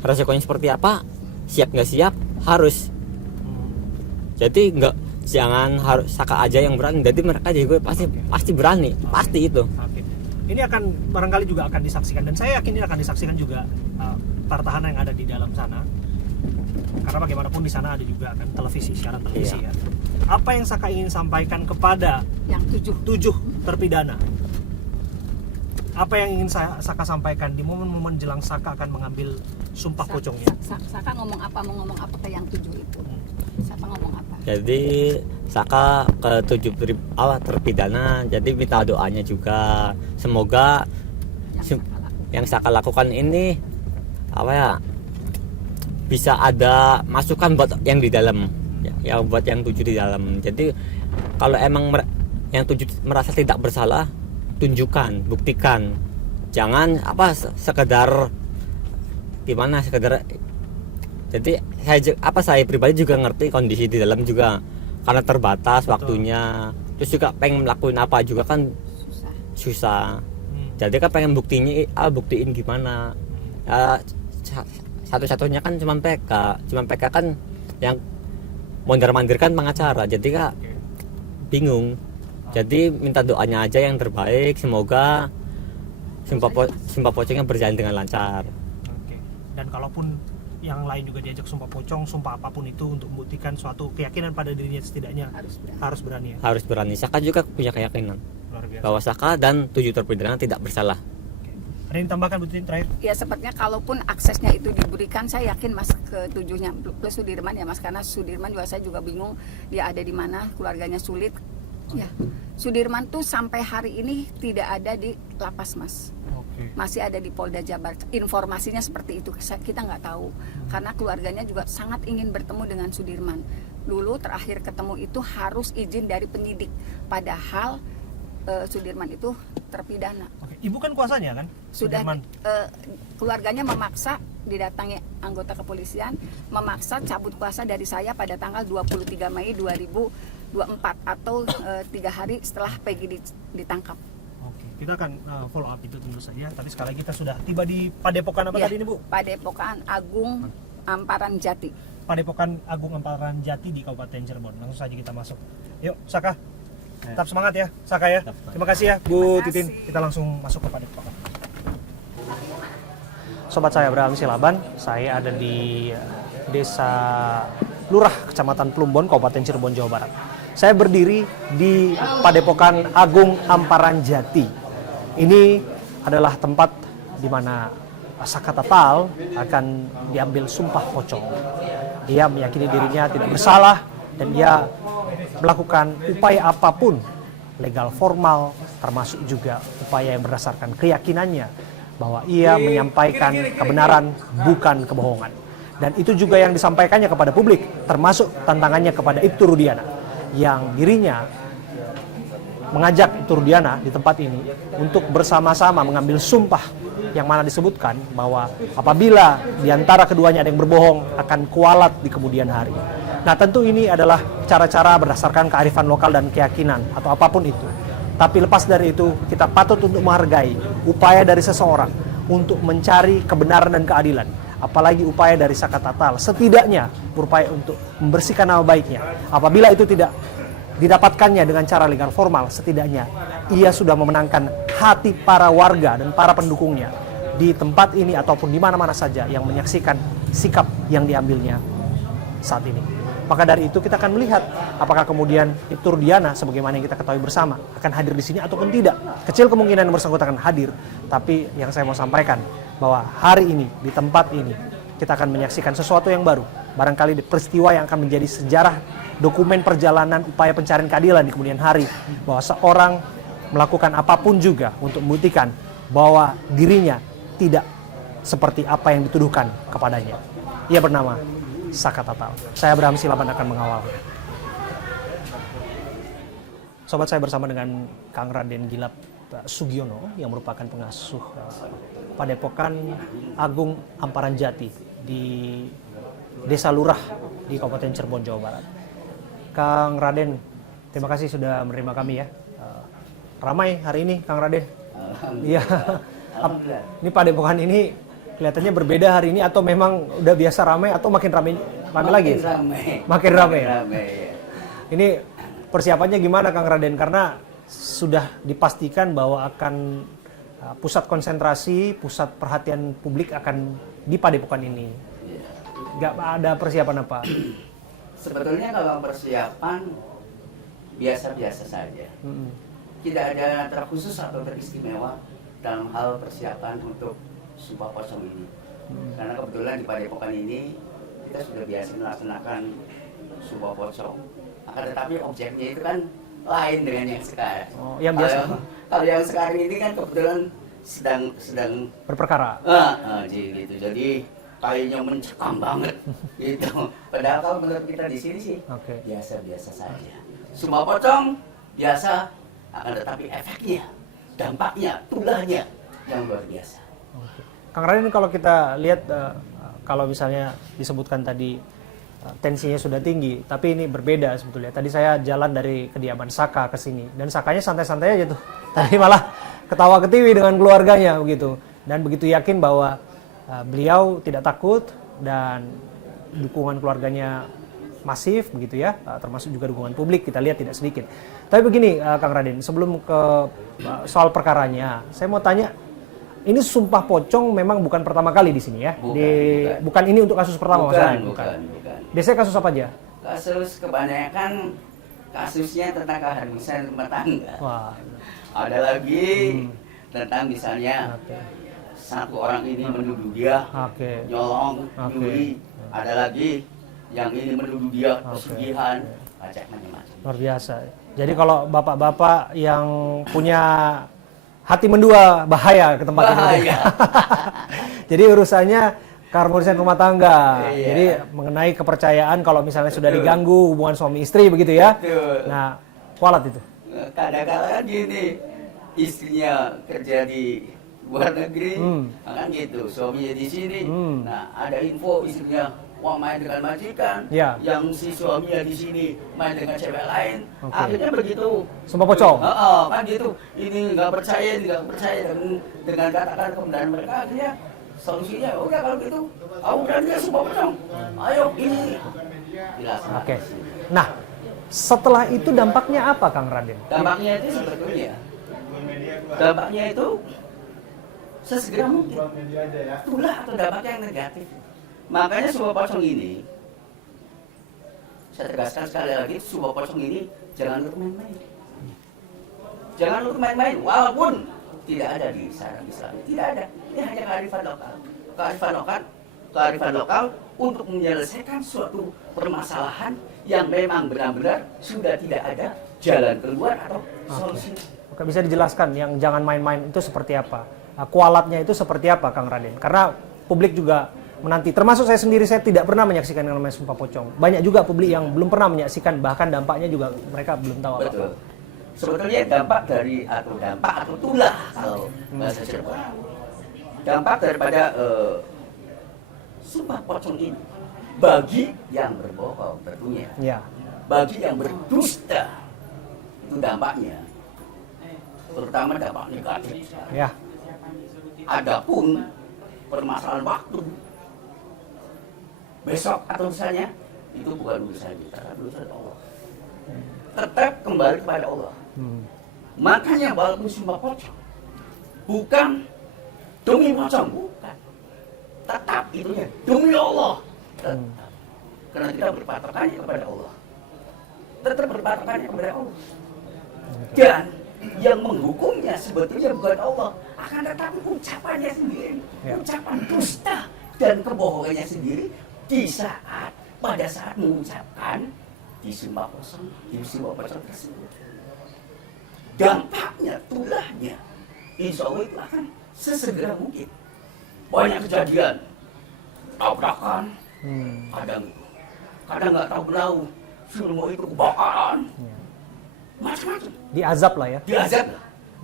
Resikonya seperti apa? Siap nggak siap? Harus. Jadi jangan harus Saka aja yang berani. Jadi mereka juga pasti berani, pasti itu. Oke. Ini akan barangkali juga akan disaksikan dan saya yakin ini akan disaksikan juga para tahanan yang ada di dalam sana. Karena bagaimanapun di sana ada juga kan televisi, siaran televisi ya. Apa yang Saka ingin sampaikan kepada Yang 7 terpidana? Apa yang ingin Saka sampaikan di momen-momen jelang Saka akan mengambil sumpah pocongnya? Saka ngomong apa, mau ngomong apa ke yang 7 itu? Saka ngomong apa? Jadi Saka ke 7 terpidana, jadi minta doanya juga. Semoga yang Saka lakukan ini bisa ada masukan buat yang di dalam, ya buat yang 7 di dalam. Jadi kalau emang yang 7 merasa tidak bersalah, tunjukkan, buktikan. Jangan sekedar gimana, sekedar. Jadi saya pribadi juga ngerti kondisi di dalam juga karena terbatas waktunya. Terus juga pengen melakukan apa juga kan susah. Jadi kan pengen buktiin gimana. Satu-satunya kan cuma PK kan yang mondar-mandir kan pengacara. Jadi kak bingung. Jadi minta doanya aja yang terbaik. Semoga sumpah pocongnya berjalan dengan lancar. Oke. Dan kalaupun yang lain juga diajak sumpah pocong, sumpah apapun itu untuk membuktikan suatu keyakinan pada dirinya, setidaknya harus berani ya. Harus berani. Saka juga punya keyakinan Luar biasa. bahwa Saka dan 7 terpidana tidak bersalah. Ada yang ditambahkan Bu Titin terakhir? Ya sepertinya kalaupun aksesnya itu diberikan, saya yakin Mas ke 7-nya plus Sudirman ya Mas, karena Sudirman juga saya juga bingung dia ada di mana, keluarganya sulit. Ya, Sudirman tuh sampai hari ini tidak ada di lapas Mas. Oke. Masih ada di Polda Jabar. Informasinya seperti itu, kita nggak tahu. Karena keluarganya juga sangat ingin bertemu dengan Sudirman. Dulu terakhir ketemu itu harus izin dari penyidik. Padahal Sudirman itu terpidana. Oke. Ibu kan kuasanya kan? Sudah Sudirman. keluarganya memaksa, didatangi anggota kepolisian, memaksa cabut kuasa dari saya pada tanggal 23 Mei 2024 atau 3 hari setelah Peggy ditangkap. Oke. Kita akan follow up itu tentu saja. Tapi sekali lagi kita sudah tiba di Padepokan apa tadi ini Bu? Padepokan Agung Amparan Jati. Padepokan Agung Amparan Jati di Kabupaten Cirebon. Langsung saja kita masuk. Yuk, Saka. Tetap semangat ya, Saka ya. Terima kasih ya, Bu Titin. Kita langsung masuk ke Padepokan. Sobat saya Abraham Silaban, saya ada di Desa Lurah, Kecamatan Plumbon, Kabupaten Cirebon, Jawa Barat. Saya berdiri di Padepokan Agung Amparan Jati. Ini adalah tempat di mana Saka Tatal akan diambil sumpah pocong. Ia meyakini dirinya tidak bersalah dan ia melakukan upaya apapun legal formal, termasuk juga upaya yang berdasarkan keyakinannya bahwa ia menyampaikan kebenaran bukan kebohongan. Dan itu juga yang disampaikannya kepada publik, termasuk tantangannya kepada Ibtu Rudiana yang dirinya mengajak Ibtu Rudiana di tempat ini untuk bersama-sama mengambil sumpah yang mana disebutkan bahwa apabila di antara keduanya ada yang berbohong akan kualat di kemudian hari. Nah tentu ini adalah cara-cara berdasarkan kearifan lokal dan keyakinan atau apapun itu. Tapi lepas dari itu kita patut untuk menghargai upaya dari seseorang untuk mencari kebenaran dan keadilan. Apalagi upaya dari Saka Tatal setidaknya berupaya untuk membersihkan nama baiknya. Apabila itu tidak didapatkannya dengan cara legal formal, setidaknya ia sudah memenangkan hati para warga dan para pendukungnya di tempat ini ataupun di mana-mana saja yang menyaksikan sikap yang diambilnya saat ini. Maka dari itu kita akan melihat apakah kemudian Ibtu Rudiana sebagaimana yang kita ketahui bersama akan hadir di sini ataupun tidak. Kecil kemungkinan yang bersangkutan akan hadir, tapi yang saya mau sampaikan bahwa hari ini di tempat ini kita akan menyaksikan sesuatu yang baru. Barangkali peristiwa yang akan menjadi sejarah dokumen perjalanan upaya pencarian keadilan di kemudian hari, bahwa seorang melakukan apapun juga untuk membuktikan bahwa dirinya tidak seperti apa yang dituduhkan kepadanya. Ia bernama Saka Tatal. Saya Abraham Silaban akan mengawal. Sobat, saya bersama dengan Kang Raden Gilap Sugiono yang merupakan pengasuh Padepokan Agung Amparan Jati di Desa Lurah di Kabupaten Cirebon, Jawa Barat. Kang Raden, terima kasih sudah menerima kami ya. Ramai hari ini, Kang Raden. Iya. Ini Padepokan ini kelihatannya berbeda hari ini atau memang udah biasa ramai atau makin ramai lagi? Makin ramai. Ya? Ini persiapannya gimana Kang Raden? Karena sudah dipastikan bahwa akan pusat konsentrasi, pusat perhatian publik akan di Padepokan ini. Nggak ada persiapan apa? Sebetulnya kalau persiapan biasa-biasa saja. Tidak ada terkhusus atau teristimewa dalam hal persiapan untuk Sumpah Pocong ini. Karena kebetulan di Padepokan ini kita sudah biasa melaksanakan Sumpah Pocong. Akan tetapi objeknya itu kan lain dengan yang sekarang. Oh, yang biasa. Kalau yang sekarang ini kan kebetulan sedang berperkara. Gitu. Jadi kayaknya mencekam banget gitu. Padahal kalau menurut kita di sini sih biasa-biasa saja. Sumpah Pocong biasa, akan tetapi efeknya, dampaknya, tulahnya yang luar biasa. Kang Raden, kalau kita lihat kalau misalnya disebutkan tadi tensinya sudah tinggi, tapi ini berbeda sebetulnya. Tadi saya jalan dari kediaman Saka ke sini dan Sakanya santai-santai aja tuh. Tadi malah ketawa-ketiwi dengan keluarganya begitu dan begitu yakin bahwa beliau tidak takut dan dukungan keluarganya masif begitu ya, termasuk juga dukungan publik kita lihat tidak sedikit. Tapi begini Kang Raden, sebelum ke soal perkaranya, saya mau tanya. Ini Sumpah Pocong memang bukan pertama kali di sini ya? Bukan ini untuk kasus pertama maksudnya? Bukan. Biasanya kasus apa aja? Kasus kebanyakan kasusnya tentang keharusan rumah tangga. Wah. Ada lagi tentang misalnya satu orang ini menuduh dia nyolong, nyuri. Ada lagi yang ini menuduh dia pesugihan, pajak macam-macam. Luar biasa. Jadi kalau bapak-bapak yang punya hati mendua bahaya ke tempat ini. Jadi urusannya keharmonisan rumah tangga. Jadi mengenai kepercayaan kalau misalnya sudah diganggu hubungan suami istri begitu ya. Nah, kualat itu. Kadang-kadang gini, istrinya kerja di luar negeri, kan gitu. Suaminya di sini. Nah, ada info istrinya main dengan majikan, yang si suaminya di sini main dengan cewek lain, akhirnya begitu. Sumpah Pocong. Kan gitu. Ini nggak percaya dengan kata-kata kebenaran mereka, akhirnya solusinya udah kalau gitu, berani ya Sumpah Pocong. Ayo ini. Oke. Nah, setelah itu dampaknya apa Kang Raden? Dampaknya itu sebetulnya, sesegera mungkin. Itulah atau dampaknya yang negatif. Makanya Sumpah Pocong ini, saya tegaskan sekali lagi, Sumpah Pocong ini jangan lu main-main. Jangan lu main-main, walaupun tidak ada di syariat Islam, tidak ada. Ini hanya kearifan lokal. Kearifan lokal untuk menyelesaikan suatu permasalahan yang memang benar-benar sudah tidak ada jalan keluar atau solusi. Oke, bisa dijelaskan yang jangan main-main itu seperti apa? Kualatnya itu seperti apa Kang Raden? Karena publik juga menanti, termasuk saya sendiri, saya tidak pernah menyaksikan yang namanya Sumpah Pocong. Banyak juga publik yang belum pernah menyaksikan, bahkan dampaknya juga mereka belum tahu apa-apa. Betul. Sebetulnya dampak atau tulah kalau bahasa Cirebon. Dampak daripada Sumpah Pocong ini bagi yang berbohong tentunya. Ya. Bagi yang berdusta itu dampaknya. Terutama dampak negatif. Ya. Adapun permasalahan waktu besok atau misalnya itu bukan urusan kita, tapi urusan Allah. tetap kembali kepada Allah. Makanya walaupun sumpah pocong, bukan demi pocong, bukan. Tetap itunya demi Allah. Tetap. Karena kita berpatokannya kepada Allah. Tetap berpatokannya kepada Allah. Dan yang menghukumnya sebetulnya bukan Allah, akan tetapi ucapannya sendiri, ucapan dusta dan kebohongannya sendiri pada saat mengucapkan di sumpah pocong tersebut. Dampaknya, tulahnya, insya Allah itu akan sesegera mungkin. Banyak kejadian, tabrakan, kadang nggak tahu tahu, semua itu kebakaran, macam-macam. Diazab lah ya.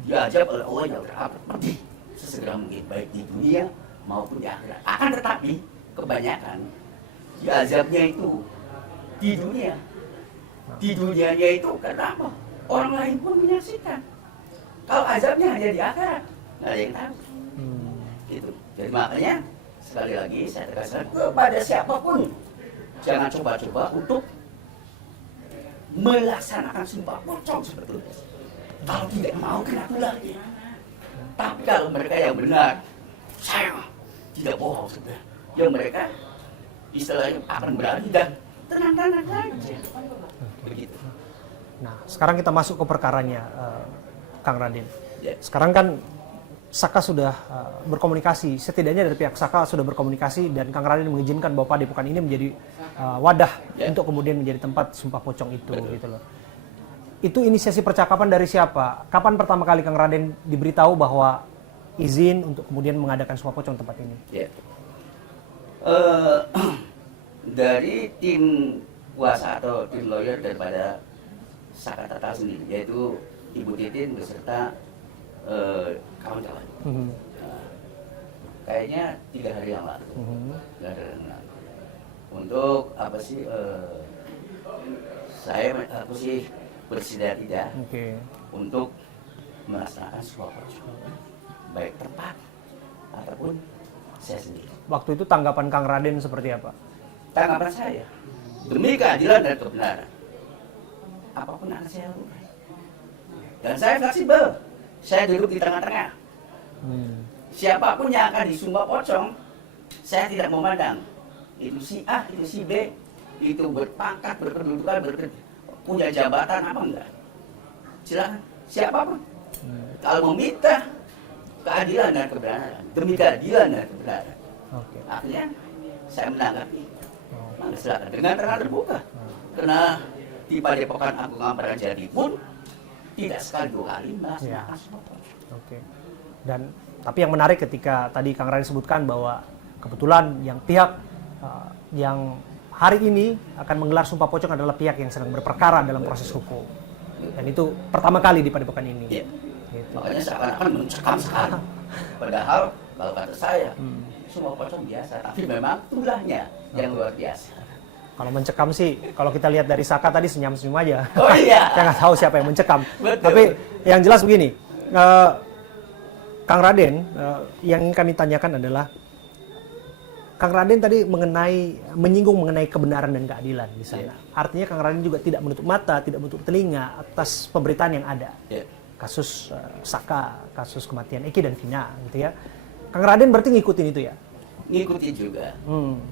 Diazab oleh Allah yang teramat pedih sesegera mungkin, baik di dunia maupun di akhirat. Akan tetapi kebanyakan diazabnya itu di dunia. Di dunianya itu kenapa? Orang lain pun menyaksikan. Kalau azabnya hanya di akhirat, nggak ada yang tahu. Gitu. Jadi makanya sekali lagi saya tegaskan kepada siapapun, jangan coba-coba untuk melaksanakan sumpah pocong sebetulnya. Kalau tidak mau kena tulahnya. Tapi kalau mereka yang benar, saya tidak bohong sebenarnya. Yang mereka istilahnya akan berani dan tenang-tenang saja. Begitu. Nah, sekarang kita masuk ke perkaranya, Kang Raden. Ya. Sekarang kan Saka sudah berkomunikasi, setidaknya dari pihak Saka sudah berkomunikasi dan Kang Raden mengizinkan bahwa Padepokan ini menjadi wadah untuk kemudian menjadi tempat sumpah pocong itu, gitu loh. Itu inisiasi percakapan dari siapa? Kapan pertama kali Kang Raden diberitahu bahwa izin untuk kemudian mengadakan sumpah pocong tempat ini? Ya. Dari tim kuasa atau tim lawyer daripada Saka Tatal sendiri, yaitu Ibu Titin beserta kawan-kawan. Kayaknya 3 hari yang lalu. 3 hari yang lalu. Untuk apa sih? Aku sih bersedia tidak untuk melaksanakan sumpah pocong, baik tempat ataupun saya sendiri. Waktu itu tanggapan Kang Raden seperti apa? Tanggapan saya, demi keadilan dan kebenaran, apapun akan saya lakukan. Dan saya fleksibel, saya duduk di tengah-tengah. Siapapun yang akan disumpah pocong, saya tidak memandang. Itu si A, itu si B, itu berpangkat, berkedudukan, punya jabatan apa enggak. Silakan, siapapun. Kalau meminta keadilan dan kebenaran, demi keadilan dan kebenaran, akhirnya saya menanggapi. Maka silakan dengan terang terbuka. Karena di Padepokan Agung Ampera Jati pun tidak sekali 2 kali melaksanakan sumpah pocong. Dan tapi yang menarik ketika tadi Kang Raden sebutkan bahwa kebetulan yang pihak yang hari ini akan menggelar sumpah pocong adalah pihak yang sedang berperkara dalam proses hukum. Dan itu pertama kali di Padepokan ini. Gitu. Makanya seakan-akan mencekam sekali. Padahal kalau kata saya, sumpah pocong biasa, tapi memang tulahnya yang luar biasa. Kalau mencekam sih, kalau kita lihat dari Saka tadi senyum-senyum aja. Oh iya. Saya nggak tahu siapa yang mencekam. Betul. Tapi yang jelas begini, Kang Raden, yang ingin kami tanyakan adalah Kang Raden tadi menyinggung mengenai kebenaran dan keadilan di sana. Artinya Kang Raden juga tidak menutup mata, tidak menutup telinga atas pemberitaan yang ada. Kasus Saka, kasus kematian Eki dan Vina, gitu ya. Kang Raden berarti ngikutin itu ya? Ngikutin juga.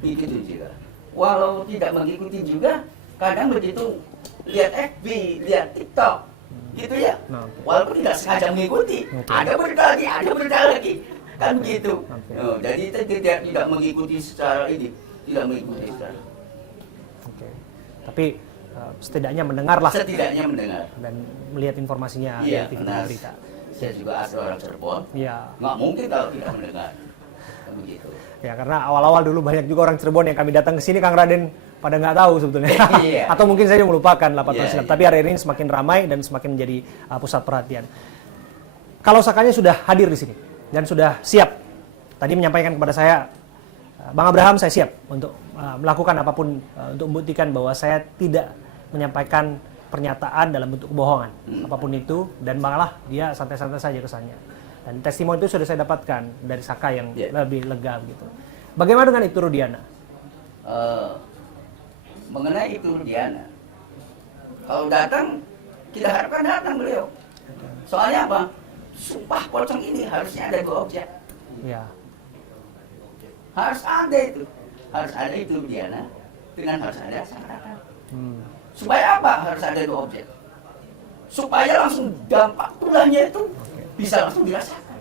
Ngikutin juga. Walau tidak mengikuti juga, kadang begitu lihat FB, lihat TikTok, gitu ya. Walaupun tidak sengaja mengikuti, ada berita lagi. Kan begitu. Jadi kita tidak mengikuti secara ini, tidak mengikuti secara. Tapi setidaknya mendengarlah. Setidaknya mendengar. Dan melihat informasinya di TV dan berita. Saya juga asli orang Cirebon. Iya. Nggak mungkin kalau tidak mendengar. Kan begitu. Ya karena awal-awal dulu banyak juga orang Cirebon yang kami datang ke sini Kang Raden pada nggak tahu sebetulnya. Atau mungkin saya melupakan 8 tahun silam. Tapi hari ini semakin ramai dan semakin menjadi pusat perhatian. Kalau Sakanya sudah hadir di sini dan sudah siap. Tadi menyampaikan kepada saya, Bang Abraham, saya siap untuk melakukan apapun untuk membuktikan bahwa saya tidak menyampaikan pernyataan dalam bentuk kebohongan, apapun itu, dan malah dia santai-santai saja kesannya. Dan testimoni itu sudah saya dapatkan dari Saka yang lebih lega gitu. Bagaimana dengan Ibtu Rudiana? Mengenai Ibtu Rudiana, Kalau datang, kita harapkan datang beliau. Soalnya apa? Sumpah pocong ini harusnya ada 2 objek. Ya. Harus ada itu. Harus ada itu Diana dengan harus ada sakaratul. Supaya apa? Harus ada 2 objek. Supaya langsung dampak tulangnya itu bisa langsung dirasakan.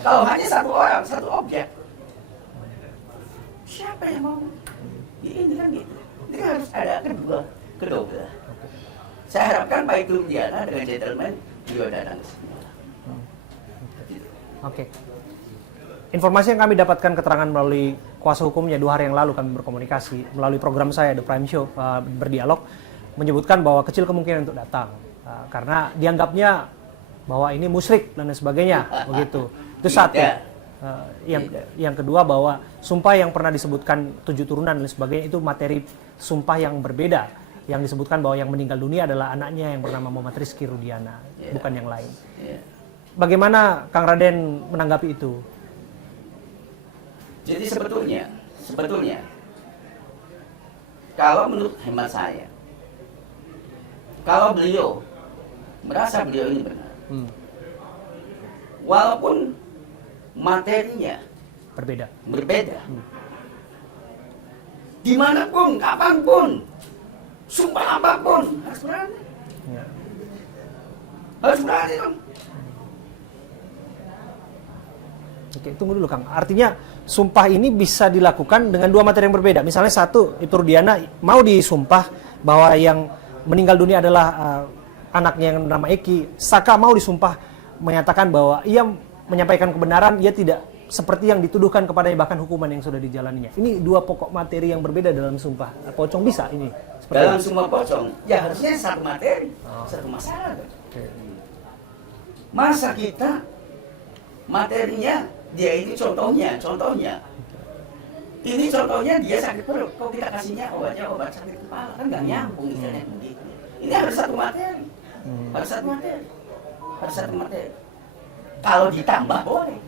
Kalau hanya 1 orang, 1 objek, siapa yang mau? Ini kan gitu. Ini kan harus ada kedua. Saya harapkan Pak Itu Diana dengan gentleman juga datang ke sini. Oke. Informasi yang kami dapatkan keterangan melalui kuasa hukumnya 2 hari yang lalu kami berkomunikasi melalui program saya The Prime Show berdialog menyebutkan bahwa kecil kemungkinan untuk datang karena dianggapnya bahwa ini musyrik dan sebagainya begitu. Itu satu. Yang kedua bahwa sumpah yang pernah disebutkan 7 turunan dan sebagainya itu materi sumpah yang berbeda. Yang disebutkan bahwa yang meninggal dunia adalah anaknya yang bernama Muhammad Rizky Rudiana, bukan yang lain. Bagaimana Kang Raden menanggapi itu? Jadi sebetulnya kalau menurut hemat saya, kalau beliau merasa beliau ini benar, walaupun materinya berbeda, dimanapun, kapanpun, sumpah apapun harus berani, harus berani dong. Oke, tunggu dulu Kang. Artinya sumpah ini bisa dilakukan dengan 2 materi yang berbeda. Misalnya satu, itu Rudiana mau disumpah bahwa yang meninggal dunia adalah anaknya yang bernama Eki. Saka mau disumpah menyatakan bahwa ia menyampaikan kebenaran, ia tidak seperti yang dituduhkan kepadanya bahkan hukuman yang sudah dijalaninya. Ini 2 pokok materi yang berbeda dalam sumpah. Pocong bisa ini? Dalam sumpah pocong, ya harusnya 1 materi, 1 masalah. Masa kita materinya dia ini contohnya ini contohnya dia sakit perut, kok kita kasihnya obat sakit kepala, kan nggak nyambung istilahnya begitu. Ini harus 1 materi, harus satu materi. Kalau ditambah boleh,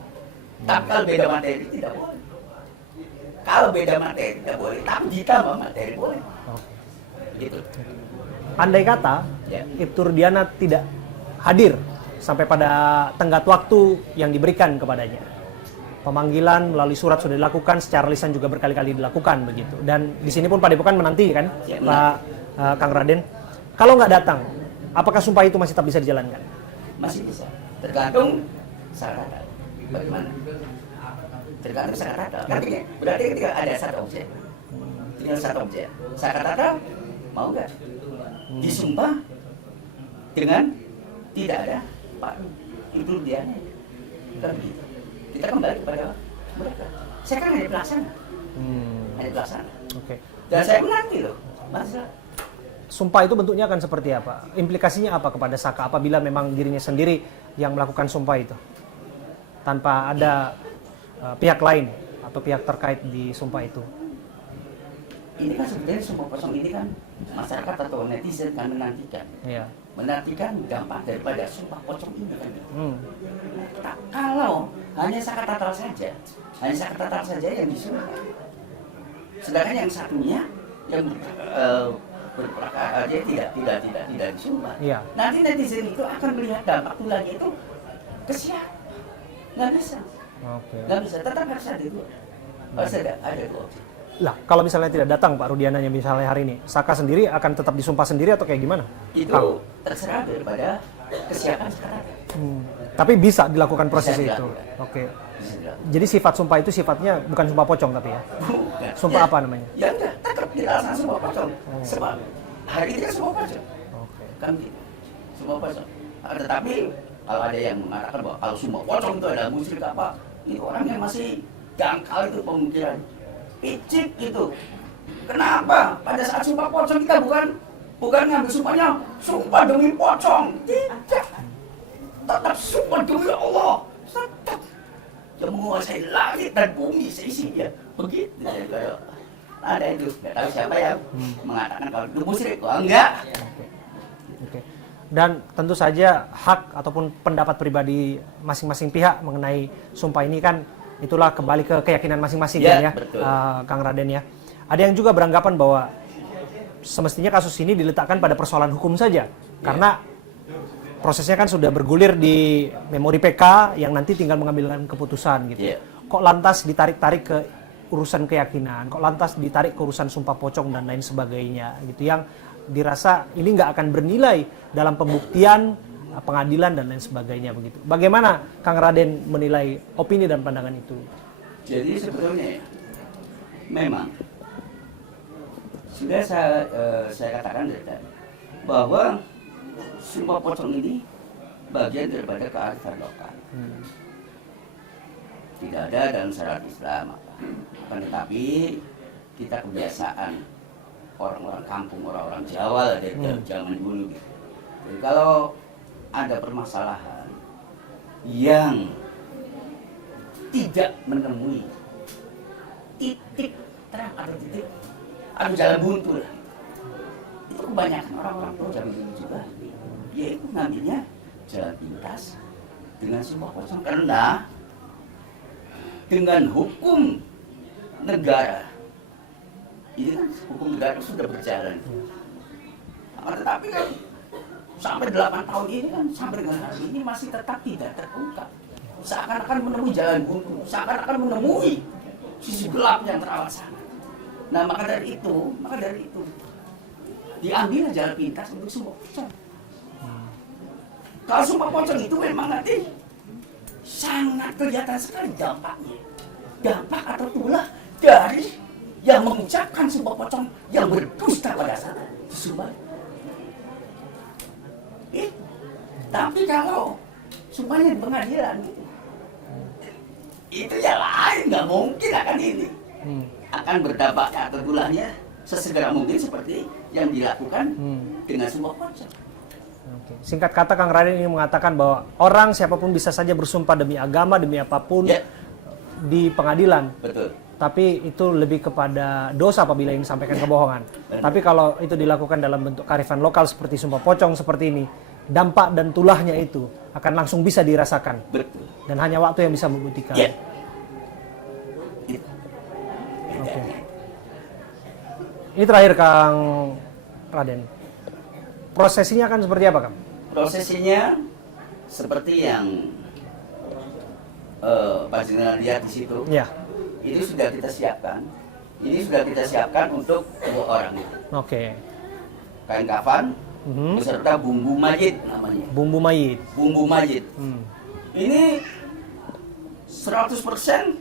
tapi kalau beda materi tidak boleh. Kalau beda materi tidak boleh, tapi ditambah materi boleh. Begitu. Andai kata Ibtu Rudiana tidak hadir sampai pada tenggat waktu yang diberikan kepadanya. Pemanggilan melalui surat sudah dilakukan, secara lisan juga berkali-kali dilakukan begitu. Dan di sini pun Padepokan menanti kan, Pak Kang Raden. Kalau nggak datang, apakah sumpah itu masih tetap bisa dijalankan? Masih bisa. Tergantung sakaratul. Bagaimana? Tergantung sakaratul. Berarti ketika ada 1 objek, tinggal 1 objek. Sakaratul mau nggak disumpah dengan tidak ada Pak Ibtu Rudiana? Kan begitu. Kita kembali kepada mereka. Saya kan hanya pelaksana. Oke. Dan saya menanti loh, Mas. Sumpah itu bentuknya akan seperti apa? Implikasinya apa kepada Saka apabila memang dirinya sendiri yang melakukan sumpah itu? Tanpa ada pihak lain atau pihak terkait di sumpah itu? Ini kan sebenarnya sumpah pocong ini kan masyarakat atau netizen kan menantikan. Iya. Menantikan dampak daripada sumpah pocong ini kan. Kalau hanya sakaratul saja yang disumpah. Sedangkan yang satunya yang berprakara dia tidak disumpah. Iya. Nanti netizen itu akan melihat dampak tulangnya itu ke siapa? Nggak bisa. Oke. Nggak bisa. Tetap harus ada 2. Harus ada 2 objek. Lah, kalau misalnya tidak datang Pak Rudiana yang misalnya hari ini, Saka sendiri akan tetap disumpah sendiri atau kayak gimana? Itu terserah daripada kesiapan sekarang. Tapi bisa dilakukan proses itu. Oke. Jadi sifat sumpah itu sifatnya bukan sumpah pocong tapi ya? Bukan. Sumpah apa namanya? Ya enggak, tetap dilaksanakan sumpah pocong. Sebab hari ini kan sumpah pocong. Oke. Kan gitu. Sumpah pocong. Tetapi kalau ada yang mengatakan bahwa kalau sumpah pocong itu adalah musyrik apa, ini orang yang masih dangkal itu pemikiran. Picik gitu. Kenapa? Pada saat sumpah pocong kita bukan ngambil sumpahnya sumpah demi pocong. Tidak. Tetap sumpah demi Allah. Tetap. Yang menguasai langit dan bumi seisinya. Begitu. Kayak ada itu. Nggak tahu siapa yang mengatakan kalau itu musyrik. Oh, enggak. Oke. Dan tentu saja hak ataupun pendapat pribadi masing-masing pihak mengenai sumpah ini kan itulah kembali ke keyakinan masing-masing ya, ya, Kang Raden ya. Ada yang juga beranggapan bahwa semestinya kasus ini diletakkan pada persoalan hukum saja, karena prosesnya kan sudah bergulir di memori PK yang nanti tinggal mengambilkan keputusan gitu. Kok lantas ditarik-tarik ke urusan keyakinan, kok lantas ditarik ke urusan sumpah pocong dan lain sebagainya gitu, yang dirasa ini nggak akan bernilai dalam pembuktian pengadilan dan lain sebagainya begitu. Bagaimana Kang Raden menilai opini dan pandangan itu? Jadi sebetulnya ya, memang sudah saya katakan dari tadi bahwa sumpah pocong ini bagian daripada kearifan lokal. Tidak ada dalam syariat Islam, akan tetapi kita kebiasaan orang-orang kampung, orang-orang Jawa lah dari zaman dulu gitu. Jadi kalau ada permasalahan yang tidak menemui titik terang atau titik atau jalan buntu lah, itu kebanyakan orang-orang tua zaman dulu juga, yaitu ngambilnya jalan pintas dengan sumpah pocong, karena dengan hukum negara ini kan hukum negara sudah berjalan. Tetapi kan sampai 8 tahun ini kan, sampai dengan hari ini masih tetap tidak terungkap. Seakan-akan menemui jalan buntu, seakan-akan menemui sisi gelap yang terawat sana. Nah maka dari itu diambil jalan pintas untuk sumpah pocong. Kalau sumpah pocong itu memang nanti sangat kelihatan sekali dampaknya. Dampak atau tulah dari yang mengucapkan sumpah pocong yang berdusta pada saat disumpah. Tapi kalau sumpahnya di pengadilan itu ya lain, nggak mungkin akan ini. Akan berdampak atau tulahnya sesegera mungkin seperti yang dilakukan dengan sumpah pocong. Singkat kata Kang Raden ingin mengatakan bahwa orang siapapun bisa saja bersumpah demi agama, demi apapun di pengadilan. Betul. Tapi itu lebih kepada dosa apabila yang disampaikan kebohongan. Tapi kalau itu dilakukan dalam bentuk kearifan lokal seperti sumpah pocong seperti ini, dampak dan tulahnya itu akan langsung bisa dirasakan. Betul. Dan hanya waktu yang bisa membuktikan. Oke. Ini terakhir Kang Raden. Prosesinya akan seperti apa, Kang? Prosesinya seperti yang Pak Jenderal lihat di situ. Ya. Ini sudah kita siapkan. Ini sudah kita siapkan untuk 2 orang. Oke. Kain kafan beserta bumbu mayit namanya. Bumbu mayit. Bumbu mayit. Ini 100%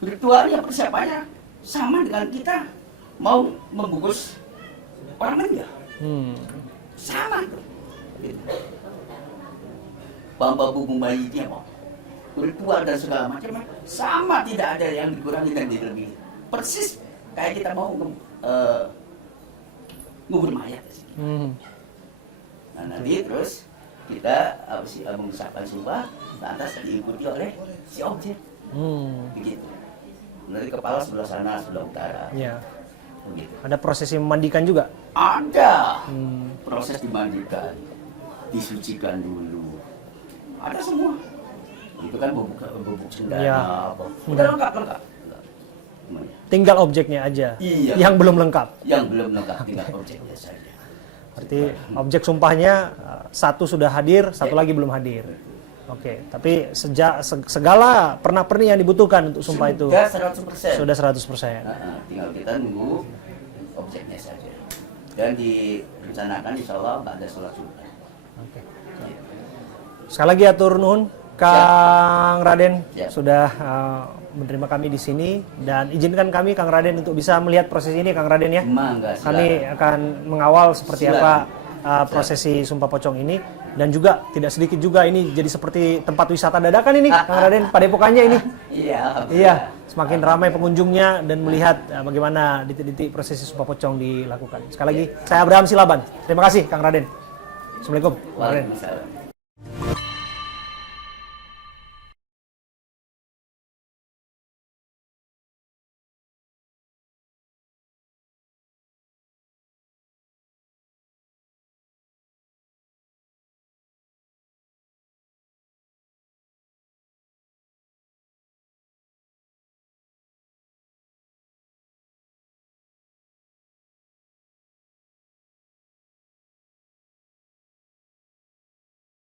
ritualnya, persiapannya sama dengan kita mau membungkus orang meninggal. Sama tuh. Bamba bumbu mayitnya mau ritual dan segala macam sama, tidak ada yang dikurangi dan dilebihi. Persis kayak kita mau ngubur mayat. Nah nanti terus kita mengucapkan sumpah, lantas diikuti oleh si objek. Begitu. Nanti kepala sebelah sana, sebelah utara. Ya. Begitu. Ada prosesi memandikan juga? Ada. Proses dimandikan, disucikan dulu. Ada semua. Itu kan bubuk cendana, Ya. udah lengkap. Tinggal objeknya aja. Iya. Yang belum lengkap. Yang belum lengkap tinggal objeknya saja. Berarti objek sumpahnya satu sudah hadir, satu lagi belum hadir. Oke, tapi segala pernak-pernik yang dibutuhkan untuk sumpah itu Sudah 100%. sudah 100%. Tinggal kita nunggu objeknya saja. Dan direncanakan insya Allah nggak ada sholat sunnah. Oke. Sekali lagi atur nuhun Kang Raden sudah menerima kami di sini, dan izinkan kami Kang Raden untuk bisa melihat proses ini Kang Raden ya. Mangga, kami akan mengawal seperti apa prosesi sumpah pocong ini, dan juga tidak sedikit juga ini jadi seperti tempat wisata dadakan ini Kang Raden, padepokannya ini. Iya, semakin ramai pengunjungnya dan melihat bagaimana detik-detik prosesi sumpah pocong dilakukan. Sekali lagi saya Abraham Silaban. Terima kasih Kang Raden. Assalamualaikum. Waalaikumsalam.